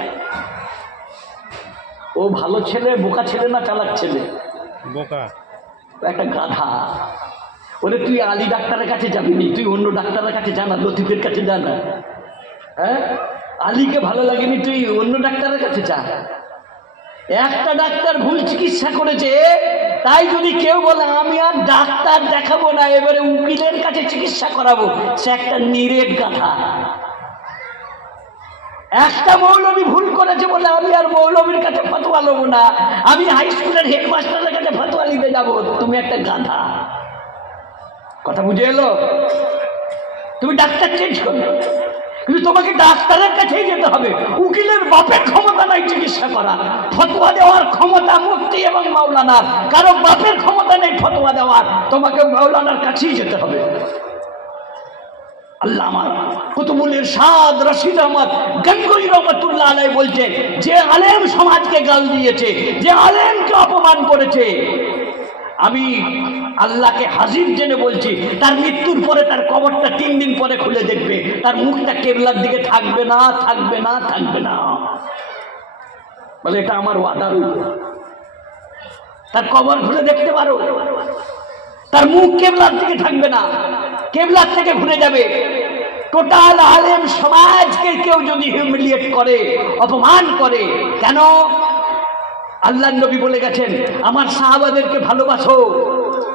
ও ভালো ছেলে, বোকা ছেলে না চালাক ছেলে? বোকা, একটা গাধা। ওরে তুই আলী ডাক্তারের কাছে যাবি নি, তুই অন্য ডাক্তারের কাছে জানা, লতিফের কাছে জানা। হ্যাঁ, আলীকে ভালো লাগেনি, তুই অন্য ডাক্তারের কাছে যা। একটা ডাক্তার ভুল চিকিৎসা করেছে, তাই যদি কেউ বলে আমি আর ডাক্তার দেখাবো না, এবারে উকিলের কাছে চিকিৎসা করাবো, সে একটা নিরেট গাধা। একটা মৌলবী ভুল করেছে বলে আমি আর মৌলবীর কাছে ফতোয়া নেবো না, আমি হাই স্কুলের হেডমাস্টারের কাছে ফতোয়া নিতে যাবো, তুমি একটা গাধা। কথা বুঝে এলো? তুমি ডাক্তার চেঞ্জ করবে, কিন্তু তোমাকে ডাক্তারের কাছেই যেতে হবে। উকিলের বাপের ক্ষমতা নাই চিকিৎসা করা, ফতোয়া দেওয়ার ক্ষমতা মুফতি এবং মাওলানার। কারো বাপের ক্ষমতা নেই ফতোয়া দেওয়ার, তোমাকে মাওলানার কাছেই যেতে হবে। আল্লামা কুতুবুল ইরশাদ রশিদ আহমদ গঙ্গোই রহমাতুল্লাহ আলাইহি বলছেন, যে আলেম সমাজকে গাল দিয়েছে, যে আলেমকে অপমান করেছে, আমি আল্লাহকে হাজির জেনে বলছি, তার মৃত্যুর পরে তার কবরটা 3 দিন পরে খুলে দেখবে, তার মুখটা কেবলার দিকে থাকবে না, থাকবে না, থাকবে না। বলে এটা আমার ওয়াদা রইল। তার কবর খুলে দেখতে পারো, তার মুখ কেবলার দিকে থাকবে না, কেবলার থেকে ঘুরে যাবে। টোটাল আলেম সমাজকে কেউ যদি হিউমিলিয়েট করে, অপমান করে, কেন? আল্লাহ নবী বলে গেছেন আমার সাহাবাদেরকে ভালোবাসো।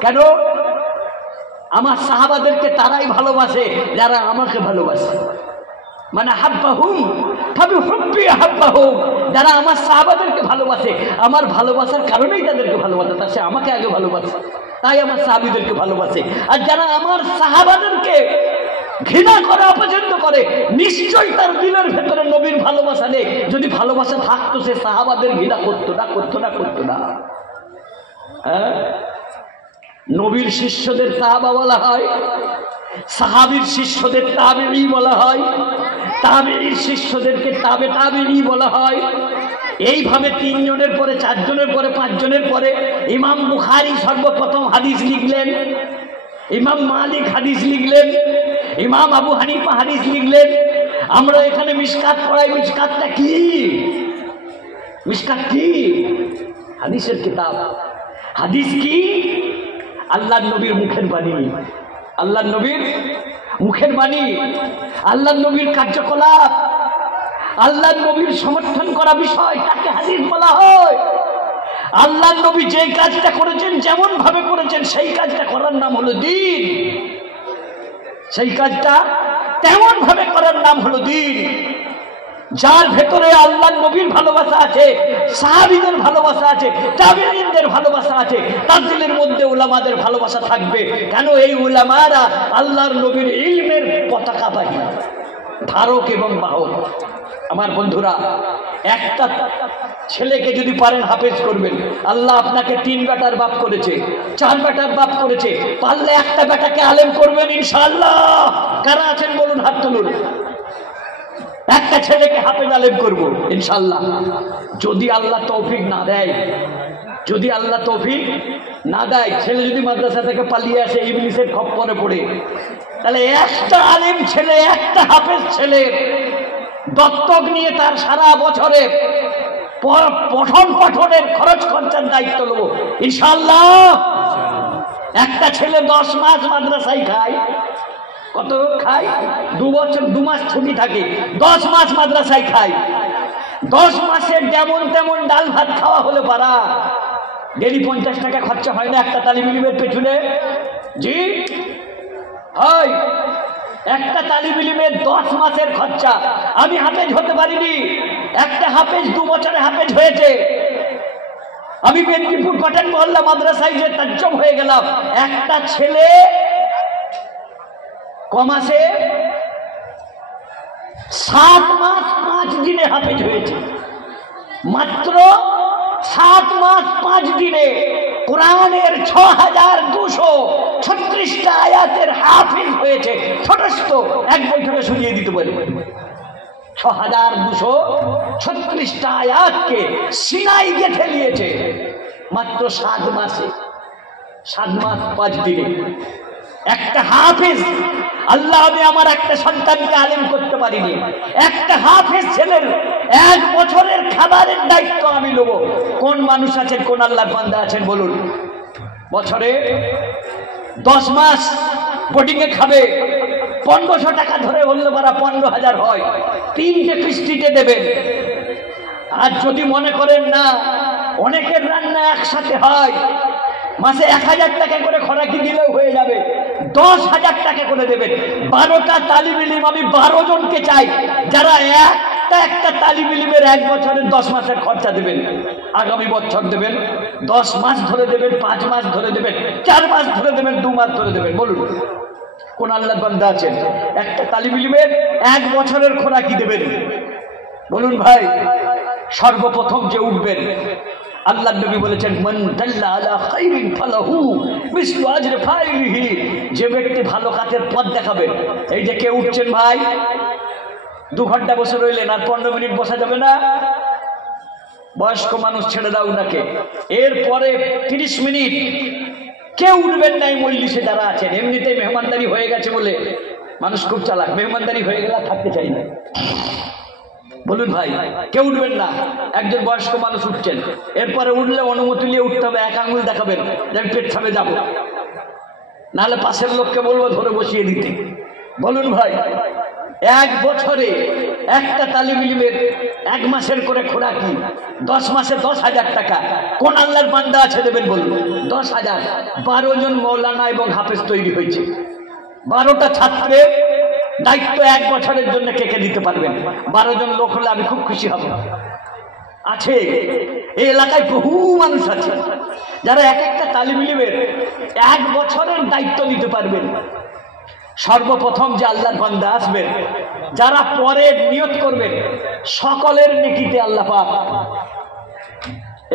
কেন? আমার সাহাবাদেরকে তারাই ভালোবাসে যারা আমাকে ভালোবাসে। মানে হাব্বাহুম ফাবিহুব্বি হাব্বাহুম, যারা আমার সাহাবাদেরকে ভালোবাসে, আমার ভালোবাসার কারণেই তাদেরকে ভালোবাসে, তা সে আমাকে আগে ভালোবাসে, তাই আমার সাহাবীদেরকে ভালোবাসে। আর যারা আমার সাহাবাদেরকে ঘৃণা করে, অপছন্দ করে, নিশ্চয়ই তার দিলের ভেতরে নবীর ভালোবাসা নেই। যদি ভালোবাসা থাকতো সে সাহাবাদের ঘৃণা করতো না, করতো না, করতো না। হ্যাঁ, নবীর শিষ্যদের সাহাবা বলা হয়, সাহাবীর শিষ্যদের তাবেঈ বলা হয়, তাবেঈর শিষ্যদেরকে তাবে তাবেঈ বলা হয়। এইভাবে 3 জনের পরে 4 জনের পরে 5 জনের পরে ইমাম বুখারী সর্বপ্রথম হাদিস লিখলেন, ইমাম মালিক হাদিস লিখলেন, ইমাম আবু হানিফা হাদিস লিখলেন। আমরা এখানে মিশকাত পড়াই। মিশকাতটা কি? মিশকাত কি? হাদিসের কিতাব। হাদিস কি? আল্লাহর নবীর মুখের বাণী, আল্লাহর নবীর মুখের বাণী, আল্লাহর নবীর কার্যকলাপ, আল্লাহর নবীর সমর্থন করা বিষয়, তাকে হাদিস বলা হয়। আল্লাহর নবী যে কাজটা করেছেন, যেমন ভাবে করেছেন, সেই কাজটা করার নাম হলো দ্বীন। সেই কাজটা তেমন ভাবে করার নাম হলো দ্বীন। যার ভেতরে আল্লাহর নবীর ভালোবাসা আছে, সাহাবীদের ভালোবাসা আছে, তাবেঈনদের ভালোবাসা আছে, তার দিলের মধ্যে উলামাদের ভালোবাসা থাকবে। কেন? এই উলামারা আল্লাহর নবীর ইলমের পতাকাবাহী, ধারক এবং বাহক। আমার বন্ধুরা, একটা ছেলেকে যদি পারেন হাফেজ করবেন, আল্লাহ আপনাকে 3 বেটার বাপ করেছে, 4 বেটার বাপ করেছে, পারলে একটা বেটাকে আলেম করবেন ইনশাআল্লাহ। কারা আছেন বলুন, হাত তুলুন। একটা ছেলেকে হাফেজ আলেম করবো ইনশাআল্লাহ, যদি আল্লাহ তৌফিক না দেয়। যদি আল্লাহ তৌফিক না দেয়, ছেলে যদি মাদ্রাসা থেকে পালিয়ে আসে ইবলিসের খপ্পরে পড়ে, তাহলে একটা আলেম ছেলে, একটা হাফেজ ছেলে দত্তক নিয়ে তার সারা বছরের পঠন পাঠনের খরচ খরচার দায়িত্ব নেবো ইনশাআল্লাহ। একটা ছেলে 10 মাস মাদ্রাসায় খায়, কত খায়? 2 বছর 2 মাস ছুটি থাকে, 10 মাস মাদ্রাসায় খায়। 10 মাসের যেমন তেমন ডাল ভাত খাওয়া হলে পারা ডেলি 50 টাকা খরচা হয় না একটা তালিম ইলমের পেছনে? জি হয়। একটা তালিব ইলমের 10 মাসের খরচা। আমি হাফেজ হতে পারিনি, একটা হাফেজ 2 বছরে হাফেজ হয়েছে। আমি মেদিনীপুর কটন মহল্লা মাদ্রাসায় যে তাজ্জব হয়ে গেলাম। একটা ছেলে কমাসে 7 মাস 5 দিনে হাফেজ হয়েছে। মাত্র 7 মাস 5 দিনে কোরআনের 6236টা আয়াতের হাফিজ হয়েছে। ছোটস্থ এক বৈঠকে শুনিয়ে দিতে পারি। 6236টা আয়াতকে সিনাই গেঁথে নিয়েছে মাত্র 7 মাসে, 7 মাস 5 দিনে। একটা হাফেজ, আল্লাহ, আমি আমার একটা সন্তানকে আলেম করতে পারিনি। একটা হাফেজ ছেলের 1 বছরের খাবারের দায়িত্ব আমি নেব। কোন মানুষ আছেন, কোন আল্লাহর বান্দা আছেন বলুন? বছরে 10 মাস বোর্ডিং এ খাবে, 1500 টাকা ধরে বললে পারা 15,000 হয়, 3টে কিস্তিতে দেবেন। আর যদি মনে করেন না অনেকের রান্না একসাথে হয়, মাসে 1000 টাকা করে খোরাকি দিলেও হয়ে যাবে, 10,000 টাকা করে দেবেন। 12টা তালিব ইলম আমি 12 জনকে চাই যারা একটা তালিব ইলমের 1 বছরের 10 মাসের খরচা দেবেন। আগামী বছর দেবেন, 10 মাস ধরে দেবেন, 5 মাস ধরে দেবেন, 4 মাস ধরে দেবেন, 2 মাস ধরে দেবেন। বলুন কোন আল্লাহর বান্দা আছেন একটা তালিব ইলমের 1 বছরের খোরাকি দেবেন? বলুন ভাই। সর্বপ্রথম যে উঠবেন, আল্লাহ নবী বলেছেন, মান দাল্লা আলা খাইরিন ফালাহু মিসলু আজরি ফাইলিহি। যে ব্যক্তি ভালো কাজের পথ দেখাবে। এই যে কে উঠছেন ভাই, 2 ঘন্টা বসে রইলেন, আর 15 মিনিট বসা যাবে না? বয়স্ক মানুষ ছেড়ে দাও নাকে। এরপরে 30 মিনিট কেউ উঠবেন নাই মজলিসে যারা আছেন। এমনিতেই মেহমানদারি হয়ে গেছে বলে মানুষ খুব চালাক, মেহমানদারি হয়ে গেলে থাকতে চাই না। বলুন ভাই, কেউ উঠবেন না। একজন বয়স্ক মানুষ উঠছেন, এরপরে উঠলে অনুমতি নিয়ে উঠতে হবে, 1 আঙুল দেখাবেন যে আমি পেচ্ছাপে যাবো, নাহলে পাশের লোককে বলবো ধরে বসিয়ে দিতে। বলুন ভাই, 1 বছরে একটা তালিব ইলমের 1 মাসের করে খোরাকি, 10 মাসে 10,000 টাকা। কোন আল্লাহর বান্দা আছে দেবেন বলুন? 10,000। 12 জন মৌলানা এবং হাফেজ তৈরি হয়েছে। 12টা ছাত্রের দায়িত্ব 1 বছরের জন্য কে কে দিতে পারবেন? 12 জন লোক হলে আমি খুব খুশি হব। আছে এই এলাকায় বহু মানুষ আছে যারা একটা তালিব ইলমের 1 বছরের দায়িত্ব নিতে পারবেন। সর্বপ্রথম যে আল্লাহর বান্দা আসবেন, যারা পরে নিয়ত করবেন, সকলের নেকিতে আল্লাহ পাক।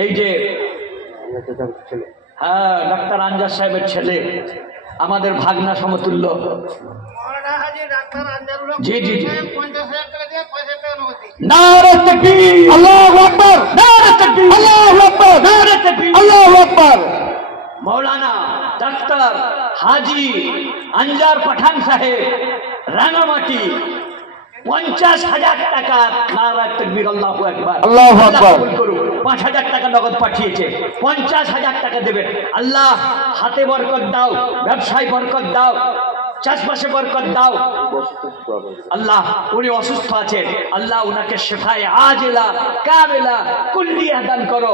এই যে হ্যাঁ, ডাক্তার আনজার সাহেবের ছেলে, আমাদের ভাগনা সমতুল্য। জি জি জি, নারে তাকবীর, আল্লাহু আকবার, নারে তাকবীর, আল্লাহু আকবার, নারে তাকবীর, আল্লাহু আকবার। মৌলানা ডাক্তার হাজি আনজার পাঠান সাহেব, রাঙামাটি, 50,000 টাকা, নারে তাকবীর, আল্লাহু আকবার, আল্লাহু আকবার। 5,000 টাকা নগদ পাঠিয়েছে। 50,000 টাকা দেবেন। আল্লাহ হাতে বরকত দাও, ব্যবসায় বরকত দাও, চাষবাসে বরকত দাও। আল্লাহ উনি অসুস্থ আছেন, আল্লাহ উনাকে শেফায়ে আজেলা কামেলা কুল্লিয়া দান করো।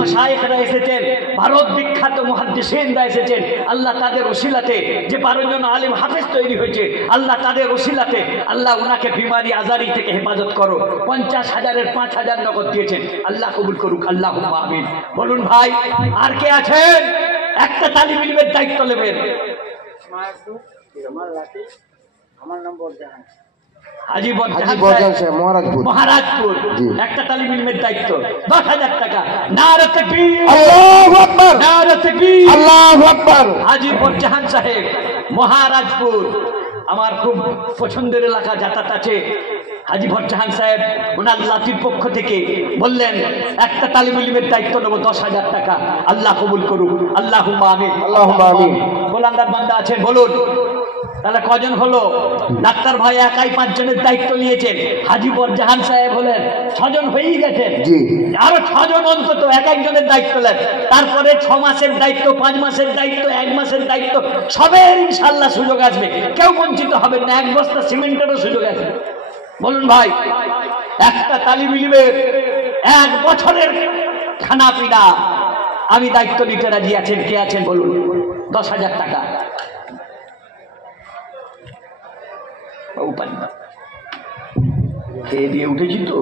মাশায়েখরা এসেছেন, ভারত বিখ্যাত মুহাদ্দিসিনরা এসেছেন, আল্লাহ তাদের ওসিলাতে যে 12 জন আলেম হাফেজ তৈরি হয়েছে, আল্লাহ তাদের ওসিলাতে আল্লাহ উনাকে বিমারি আজারি থেকে হেফাজত করো। 50,000-এর 5,000 নগদ দিয়েছেন, আল্লাহ কবুল করুক, আল্লাহুম্মা আমিন। বলুন ভাই, আর কে আছেন একটা তালিব ইলমের দায়িত্ব নেবেন? হাজী বরজাহান সাহেব, মহারাজপুর, একটা তালিব ইলমের দায়িত্ব, 10,000 টাকা। নারে তাকবীর, আল্লাহু আকবার, নারে তাকবীর, আল্লাহু আকবার। হাজী বরজাহান সাহেব, মহারাজপুর, আমার খুব পছন্দের এলাকা, যাতায়াত আছে। হাজী বরজাহান সাহেব ওনার লাতির পক্ষ থেকে বললেন একটা তালিব ইলমের দায়িত্ব নেব, 10,000 টাকা। আল্লাহ কবুল করুক, আল্লাহুম্মা আমিন, আল্লাহুম্মা আমিন। গোলামদার বান্দা আছেন বলুন? তাহলে কজন হলো? ডাক্তার ভাই একাই 5 জনের দায়িত্ব নিয়েছেন, হাজী বরজাহান সাহেব হলেন 6 জন হয়েই গেছেন। আরো 6 জন অন্তত এক একজনের দায়িত্ব নেন। তারপরে 6 মাসের দায়িত্ব, 5 মাসের দায়িত্ব, 1 মাসের দায়িত্ব, সবের ইনশাআল্লাহ সুযোগ আসবে, কেউ বঞ্চিত হবেন না। 1 বস্তা সিমেন্টেরও সুযোগ আসবে। বলুন ভাই, একটা তালিব ইলমের 1 বছরের খানা পিনা আমি দায়িত্ব নিতে রাজি আছেন? কে আছেন বলুন? 10,000 টাকা। ও পারি না, খেয়ে দিয়ে উঠেছি তো।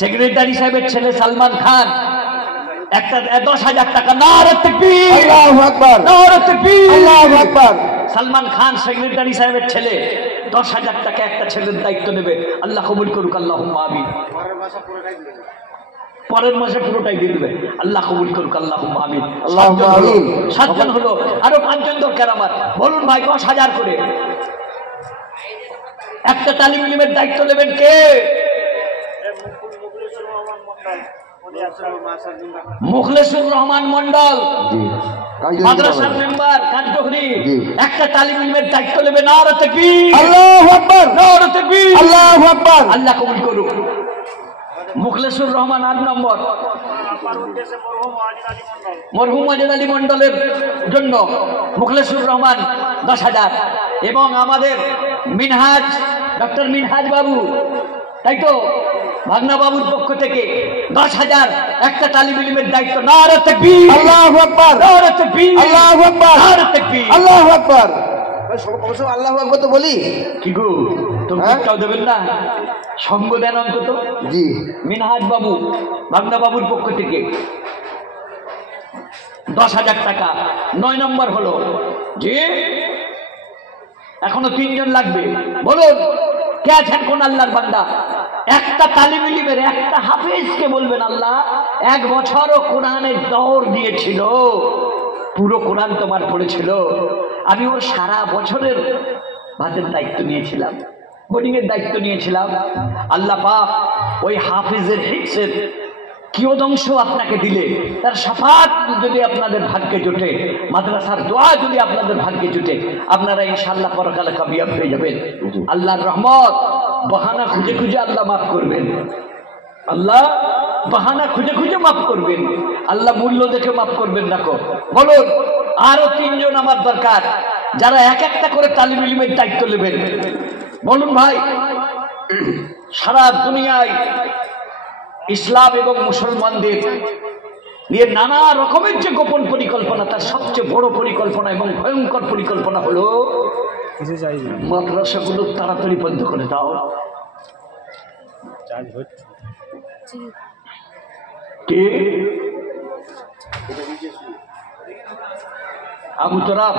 সেক্রেটারি সাহেবের ছেলে সালমান খান একটা 10,000 টাকা। নারে তাকবীর, আল্লাহু আকবার, নারে তাকবীর, আল্লাহু আকবার। সালমান খান সেক্রেটারি সাহেবের ছেলে 10,000 টাকা একটা ছেলের দায়িত্ব নেবে। আল্লাহ কবুল করুক, আল্লাহুম্মা আমিন। পরের মাসে পুরোটাই দিয়ে দেবে। আল্লাহ কবুল করুক, আল্লাহুম্মা আমিন। 7 জন হলো, আরো 5 জন দরকার আমার। বলুন ভাই 10,000 করে একটা তালিম ইলমের দায়িত্ব নেবেন কে? মুখলেসুর রহমান মন্ডল, মাদ্রাসার মেম্বার কার্যকরী, একটা তালিম ইলমের দায়িত্ব নেবে। নারে তাকবীর, আল্লাহু আকবার, নারে তাকবীর, আল্লাহু আকবার। আল্লাহ কবুল করুক। মুখলেসুর রহমান 8 নম্বর, মরহুম ওয়াজিদ আলী মন্ডলের জন্য মুখলেসুর রহমান 10,000 এবং আমাদের মিনহাজ ডক্টর মিনহাজ বাবু, তাই তো ভাগনা বাবুর পক্ষ থেকে 10,000 একটা তালিম ইলমের দায়িত্ব। নারে তাকবীর, আল্লাহু আকবার, নারে তাকবীর, আল্লাহু আকবার, নারে তাকবীর, আল্লাহু আকবার। সব আল্লাহু আকবার তো বলি কি গো, তোমরাও দেবেন না? সঙ্গ দেন অন্তত। জি, মিনহাজ বাবু ভাগনা বাবুর পক্ষ থেকে 10,000 টাকা। 9 নম্বর হলো যে এখনো 3 জন লাগবে। বলুন কে আছেন কোন আল্লাহর বান্দা? একটা তালিম ইলমের একটা হাফেজকে বলবেন আল্লাহ 1 বছরও কোরআনের দৌড় দিয়েছিল, পুরো কোরআন তোমার পড়েছিল, আমি ওর সারা বছরের ভাতের দায়িত্ব নিয়েছিলাম, বোর্ডিং এর দায়িত্ব নিয়েছিলাম। আল্লাহ পাক ওই হাফেজের হিফজের কিয়দংশ আপনাকে দিলে, তার শাফাত যদি আপনাদের ভাগ্যে জোটে, মাদ্রাসার দোয়া যদি আপনাদের ভাগ্যে জোটে, আপনারা ইনশাআল্লাহ পরকালে কামিয়াব হয়ে যাবেন। আল্লাহর রহমত বাহানা খুঁজে খুঁজে আল্লাহ মাফ করবেন। আল্লাহ বাহানা খুঁজে খুঁজে মাফ করবেন। আল্লাহ মূল্য দেখে মাফ করবেন না। বলুন আরো 3 জন আমার দরকার, যারা এক একটা করে তালিম ইলমের দায়িত্ব নেবেন। বলুন ভাই, সারা দুনিয়ায় ইসলাম এবং মুসলমানদের নিয়ে নানা রকমের যে গোপন পরিকল্পনা, তার সবচেয়ে বড় পরিকল্পনা এবং ভয়ঙ্কর পরিকল্পনা হলো মাদ্রাসাগুলো তাড়াতাড়ি বন্ধ করে দাও। কে? আবু তরাফ,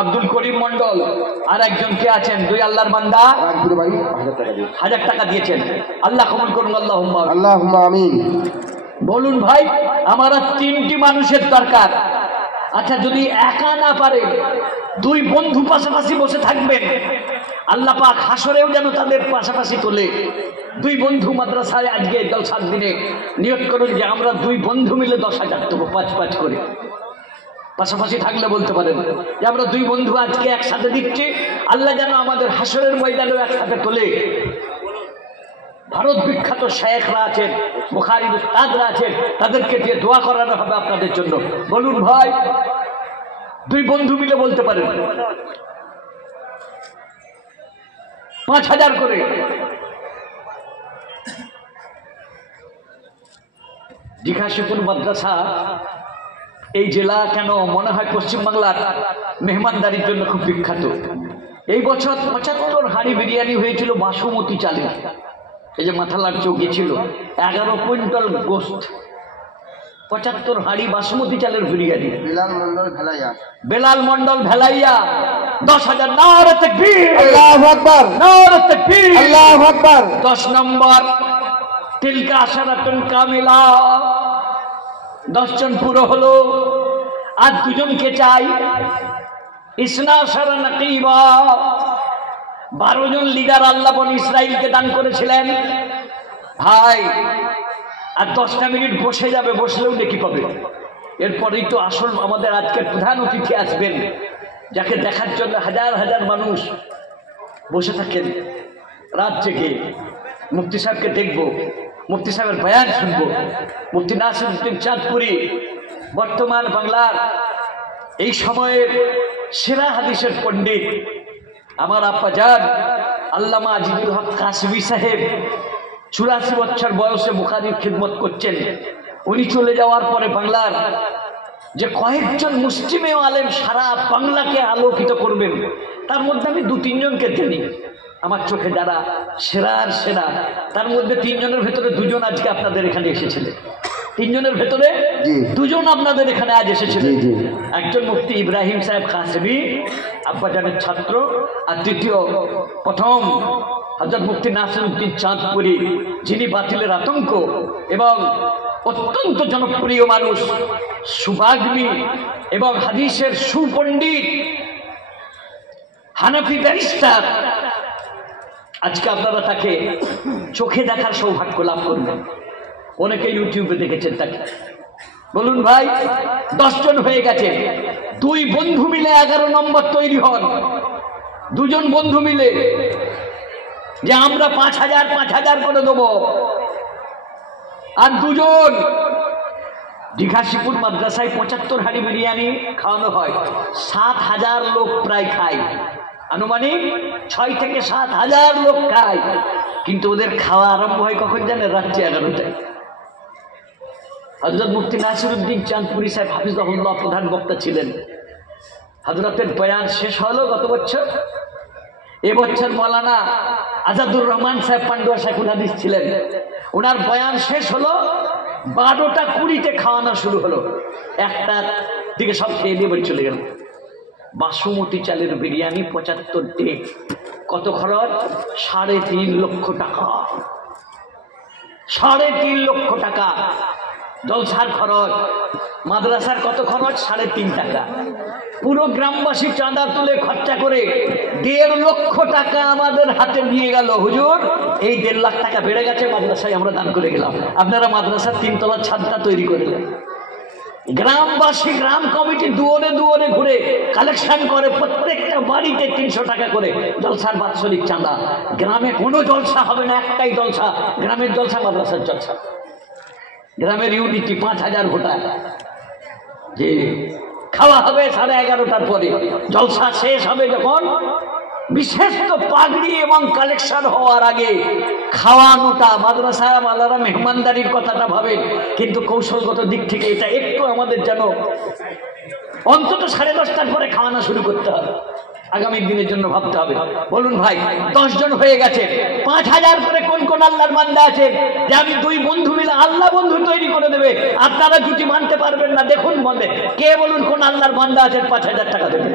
আব্দুল করিম মন্ডল, আর একজন কে আছেন 2 আল্লাহর বান্দা 1,000 টাকা দিয়েছেন। আল্লাহ কবুল করুন, আল্লাহুম্মা আমিন। বলুন ভাই আমার 3টি মানুষের দরকার। আচ্ছা যদি একা না পারে 2 বন্ধু পাশাপাশি বসে থাকবেন, আল্লাহ পাক হাসরেও যেন তাদের পাশাপাশি তোলে। 2 বন্ধু মাদ্রাসায় আজকে জলসার দিনে নিয়ত করুন যে আমরা 2 বন্ধু মিলে 10,000 দেবো, 5-5 করে। পাশাপাশি থাকলে বলতে পারেন যে আমরা 2 বন্ধু আজকে একসাথে দিচ্ছি, আল্লাহ যেন আমাদের হাসরের ময়দানেও একসাথে তোলে। ভারত বিখ্যাত শেখরা আছেন, বুখারীর উস্তাদরা আছেন, তাদেরকে দিয়ে দোয়া করানো হবে আপনাদের জন্য। বলুন ভাই 2 বন্ধু মিলে বলতে পারেন 5,000 করে। দীঘাশিপুর মাদ্রাসা এই জেলা কেন মনে হয় পশ্চিমবাংলার মেহমানদারির জন্য খুব বিখ্যাত। এই বছর 75 হাঁড়ি বিরিয়ানি হয়েছিল বাসমতি চালে। এই যে মাথালার চৌকি ছিল 11 কুইন্টাল গোস্ত, 75 হাঁড়ি বাসমতি চালের বিরিয়ানি। বেলাল মন্ডল ভেলাইয়া 10,000। নারে তাকবীর, আল্লাহু আকবার, নারে তাকবীর, আল্লাহু আকবার। 10 নম্বর তিলকা আশারাতুন কামিলা, 10 জন পুরো হলো। আর 2 জনকে চাই, ইসনা আশারা নাকিবা, 12 জন লিডার আল্লাহ বনি ইসরাইলকে দান করেছিলেন ভাই। আর 10টা মিনিট বসে যাবে, বসলেও নেকি পাবে। এরপরেই তো আসল আমাদের আজকের প্রধান অতিথি আসবেন, যাকে দেখার জন্য হাজার হাজার মানুষ বসে থাকেন রাত জেগে। মুফতি সাহেবকে দেখবো, মুফতি সাহেবের বয়ান শুনবো। মুফতি নাসিরউদ্দিন চাঁদপুরি বর্তমান বাংলার এই সময়ের সেরা হাদিসের পণ্ডিত, আমার আব্বাজান আল্লামা আজিজুল হক কাসবি সাহেব 84 বছর বয়সে বুখারীর খিদমত করছেন। উনি চলে যাওয়ার পরে বাংলার যে কয়েকজন মুসলিমে আলেম সারা বাংলাকে আলোকিত করবেন, তার মধ্যে আমি 2-3 জনকে জানি আমার চোখে যারা সেরার সেরা। তার মধ্যে 3 জনের ভেতরে 2 জন আজকে আপনাদের এখানে এসেছিলেন। 3 জনের ভেতরে 2 জন আপনাদের এখানে আজ এসেছিলেন। একজন মুফতি ইব্রাহিম সাহেব কাসেমি, আব্বাজানের ছাত্র, আর প্রথম হযরত মুফতি নাসিরউদ্দিন চাঁদপুরি, যিনি বাতিলের আতঙ্ক এবং অত্যন্ত জনপ্রিয় মানুষ, সুবাগ্মী এবং হাদিসের সুপণ্ডিত, হানাফি ব্যারিস্টার। আজকে আপনারা তাকে চোখে দেখার সৌভাগ্য লাভ করবেন। অনেকে ইউটিউবে দেখেছেন তাকে। বলুন ভাই, 10 জন হয়ে গেছে। 2 বন্ধু মিলে 11 নম্বর তৈরি হন। 2 জন বন্ধু মিলে যে আমরা 5,000 করে দেবো। আর 2 জন দীঘাশিপুর মাদ্রাসায় 75 হাঁড়ি বিরিয়ানি খাওয়ানো হয়। 7,000 লোক প্রায় খায়, আনুমানিক 6 থেকে 7,000 লোক খায়। কিন্তু ওদের খাওয়া আরম্ভ হয় কখন জানেন? রাত্রি 11টায়। হযরত মুফতি নাসিরউদ্দিন চাঁদপুরি সাহেব হাফিজাহুল্লাহ প্রধান বক্তা ছিলেন। হযরতের বয়ান শেষ হলো গত বছর। এবছর মাওলানা আজাদুর রহমান সাহেব পান্ডুয়া শাইখুল হাদিস ছিলেন। ওনার বয়ান শেষ হলো 12টা 20-তে খাওয়ানো শুরু হলো। 1টার দিকে সব খেয়ে দিয়ে বাড়ি চলে গেল। বাসমতি চালের বিরিয়ানি 75 ডে। কত খরচ? 3.5 লক্ষ টাকা। 3.5 লক্ষ টাকা জলসার খরচ। মাদ্রাসার কত খরচ? 3.5 টাকা। পুরো গ্রামবাসী চাঁদা তুলে খরচা করে 1.5 লক্ষ টাকা আমাদের হাতে নিয়ে গেল। হুজুর, এই 1.5 লাখ টাকা বেড়ে গেছে, মাদ্রাসায় আমরা দান করে গেলাম। আপনারা মাদ্রাসার 3 তলার ছাদটা তৈরি করলেন। গ্রামবাসী, গ্রাম কমিটি দুয়ারে দুয়ারে ঘুরে কালেকশন করে, প্রত্যেকটা বাড়িতে 300 টাকা করে জলসার বাৎসরিক চাঁদা। গ্রামে কোনো জলসা হবে না, একটাই জলসা, গ্রামের জলসা, মাদ্রাসার জলসা। গ্রামের ইউনিটি 5,000 ভোটার। যে খাওয়া হবে 11:30টার পরে। জলসা শেষ হবে যখন, বিশেষ তো পাগড়ি এবং কালেকশন হওয়ার আগে খাওয়ানোটা। মাদ্রাসা ওয়ালারা মেহমানদারির কথাটা ভাবেন, কিন্তু কৌশলগত দিক থেকে এটা একটু আমাদের যেন অন্তত 10:30টার পরে খাওয়ানো শুরু করতে হবে। আগামী দিনের জন্য ভাবতে হবে। বলুন ভাই, 10 জন হয়ে গেছে। 5,000 করে কোন কোন আল্লাহর বান্দা আছে যে আমি 2 বন্ধু মিলে আল্লাহ বন্ধু তৈরি করে দেবে? আপনারা জুটি মানতে পারবেন না, দেখুন বলে কে, বলুন কোন আল্লাহর বান্দা আছে 5,000 টাকা দেবে?